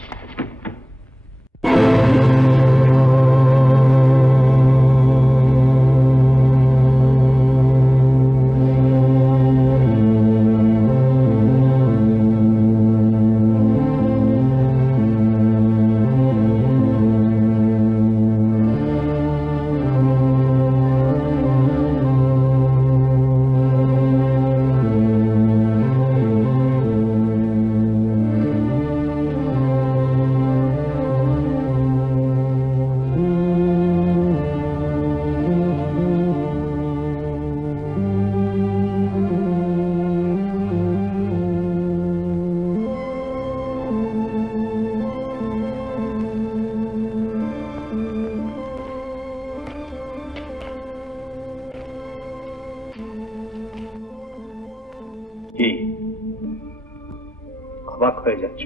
অবাক হয়ে যাচ্ছ,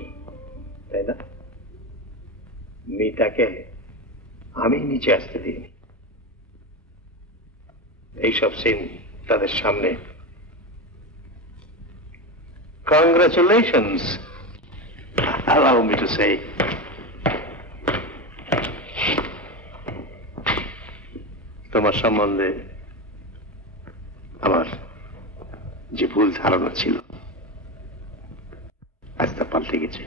তাই না? মেয়েটাকে আমি নিচে আসতে দিইনি। এইসব সিন তাদের সামনে। Congratulations, allow me to say. তোমার সম্বন্ধে আমার যে ভুল ধারণা ছিল আজ তা পাল্টে গেছে।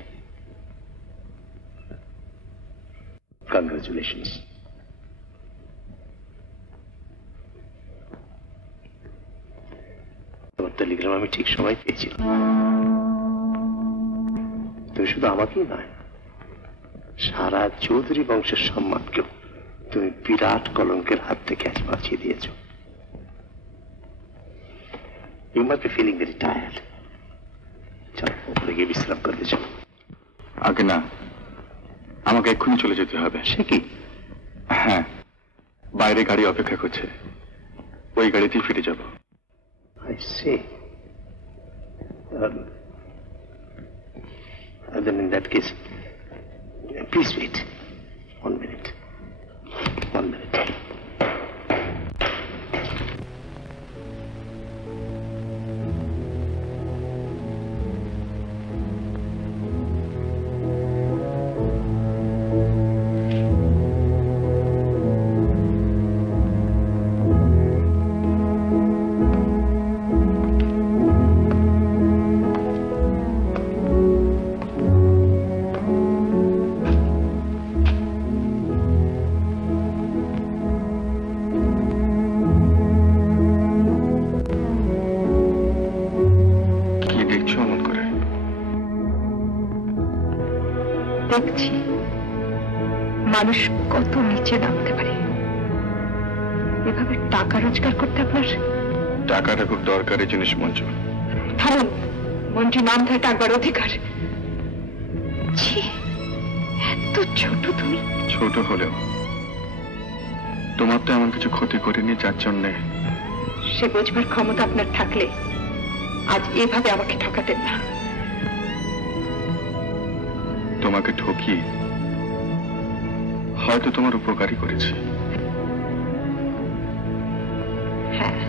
কংগ্রাচুলেশনস। তোমার টেলিগ্রাম আমি ঠিক সময় পেয়েছিলাম। তুমি শুধু আমাকেই নয়, সারা চৌধুরী বংশের সম্মানকেও তুমি বিরাট কলঙ্কের হাত থেকে আজ বাঁচিয়ে দিয়েছ। You must be feeling very tired. চলো উপরে গিয়ে বিশ্রাম করতে চলো। আগে না, আমাকে এক্ষুনি চলে যেতে হবে। সে কি? হ্যাঁ, বাইরে গাড়ি অপেক্ষা করছে, ওই গাড়িতেই ফিরে যাব। I see. Then in that case, please wait. 1 minute. 1 minute. দেখছি মানুষ কত নিচে নামতে পারে। এভাবে টাকা রোজগার করতে আপনার? টাকাটা খুব দরকারি জিনিস মঞ্জু। থামুন, মঞ্জু নাম ধরে টাকার অধিকার। ছি, এত ছোট তুমি। ছোট হলেও তোমার তো এমন কিছু ক্ষতি করিনি যার জন্যে। সে বোঝবার ক্ষমতা আপনার থাকলে আজ এভাবে আমাকে ঠকাতেন না। তোমাকে ঠকিয়ে হয়তো তোমার উপকারই করেছি। হ্যাঁ,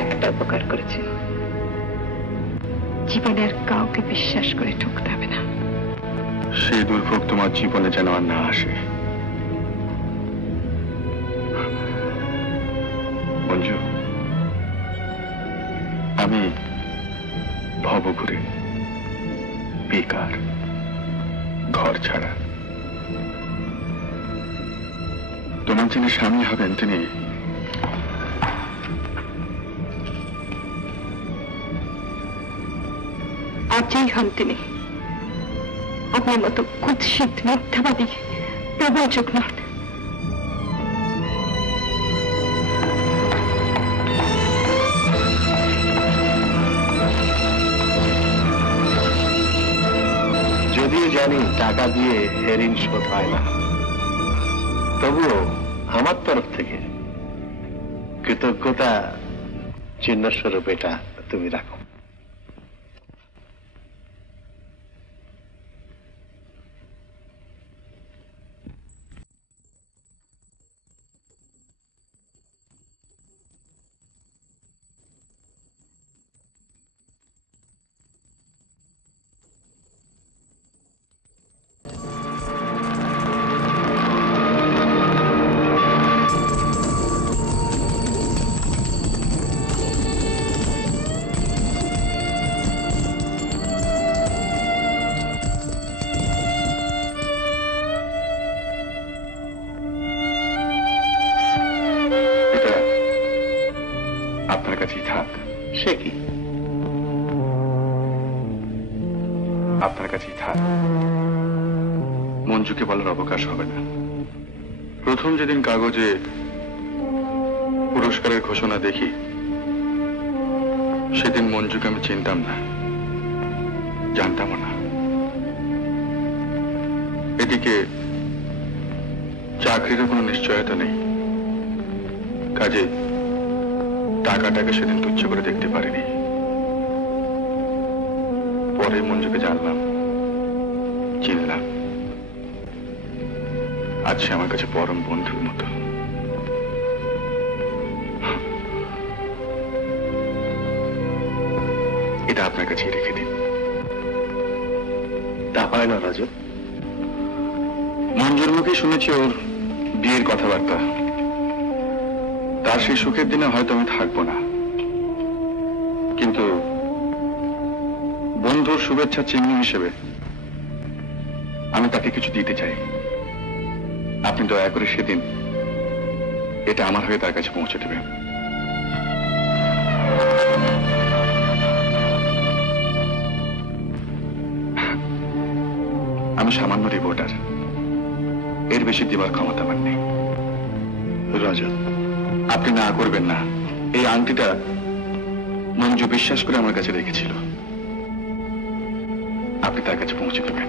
একটা উপকার করেছে। জীবনে আর কাউকে বিশ্বাস করে ঠকতে হবে না। সেই দুর্ভোগ তোমার জীবনে যেন আর না আসে। মঞ্জু, আমি ভবঘুরে বেকার, ঘর ছাড়া। তোমার যিনি স্বামী হবেন তিনি আজই হন তিনি। আপনার মতো কুৎসিত মিথ্যাবাদী প্রবঞ্চক নন। যদিও জানি টাকা দিয়ে ঋণ শোধ হয় না, তবুও আমার তরফ থেকে কৃতজ্ঞতা চিহ্নস্বরূপ এটা তুমি রাখো। সে কি? আপনার কাছেই থাক। মঞ্জুকে বলার অবকাশ হবে না। প্রথম যেদিন কাগজে পুরস্কারের ঘোষণা দেখি সেদিন মঞ্জুকে আমি চিনতাম না, জানতামও না। এদিকে চাকরিরও কোনো নিশ্চয়তা নেই, কাজে টাকাটাকে সেদিন তুচ্ছ করে দেখতে পারিনি। পরে মঞ্জুকে জানলাম, চিনলাম। আজ সে আমার কাছে পরম বন্ধুর মতো। এটা আপনার কাছেই রেখে দিন। তা হয় না রাজু। মঞ্জুর মুখে শুনেছি ওর বিয়ের কথাবার্তা। তার সেই সুখের দিনে হয়তো আমি থাকবো না, কিন্তু বন্ধুর শুভেচ্ছা চিহ্ন হিসেবে আমি তাকে কিছু দিতে চাই। আপনি দয়া করে সেদিন এটা আমার হয়ে তার কাছে পৌঁছে দেবেন। আমি সামান্য রিপোর্টার, এর বেশি দেওয়ার ক্ষমতা আমার নেই। রজত, আপনি না করবেন না। এই আংটিটা মঞ্জু বিশ্বাস করে আমার কাছে রেখেছিল, আপনি তার কাছে পৌঁছে দেবেন।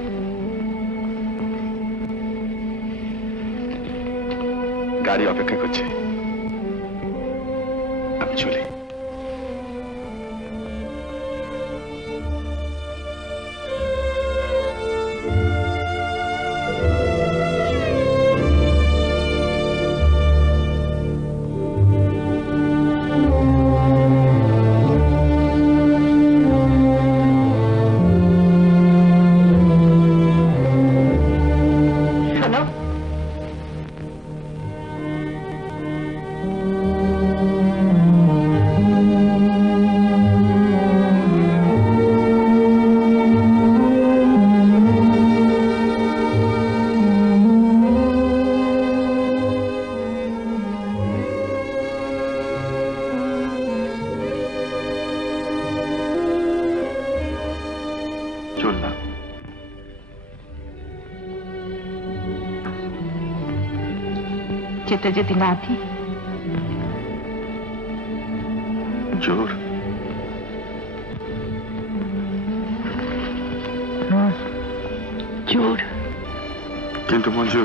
গাড়ি অপেক্ষা করছে, আমি চলি। যেতে যদি না দিই জোর জোর। কিন্তু মঞ্জু,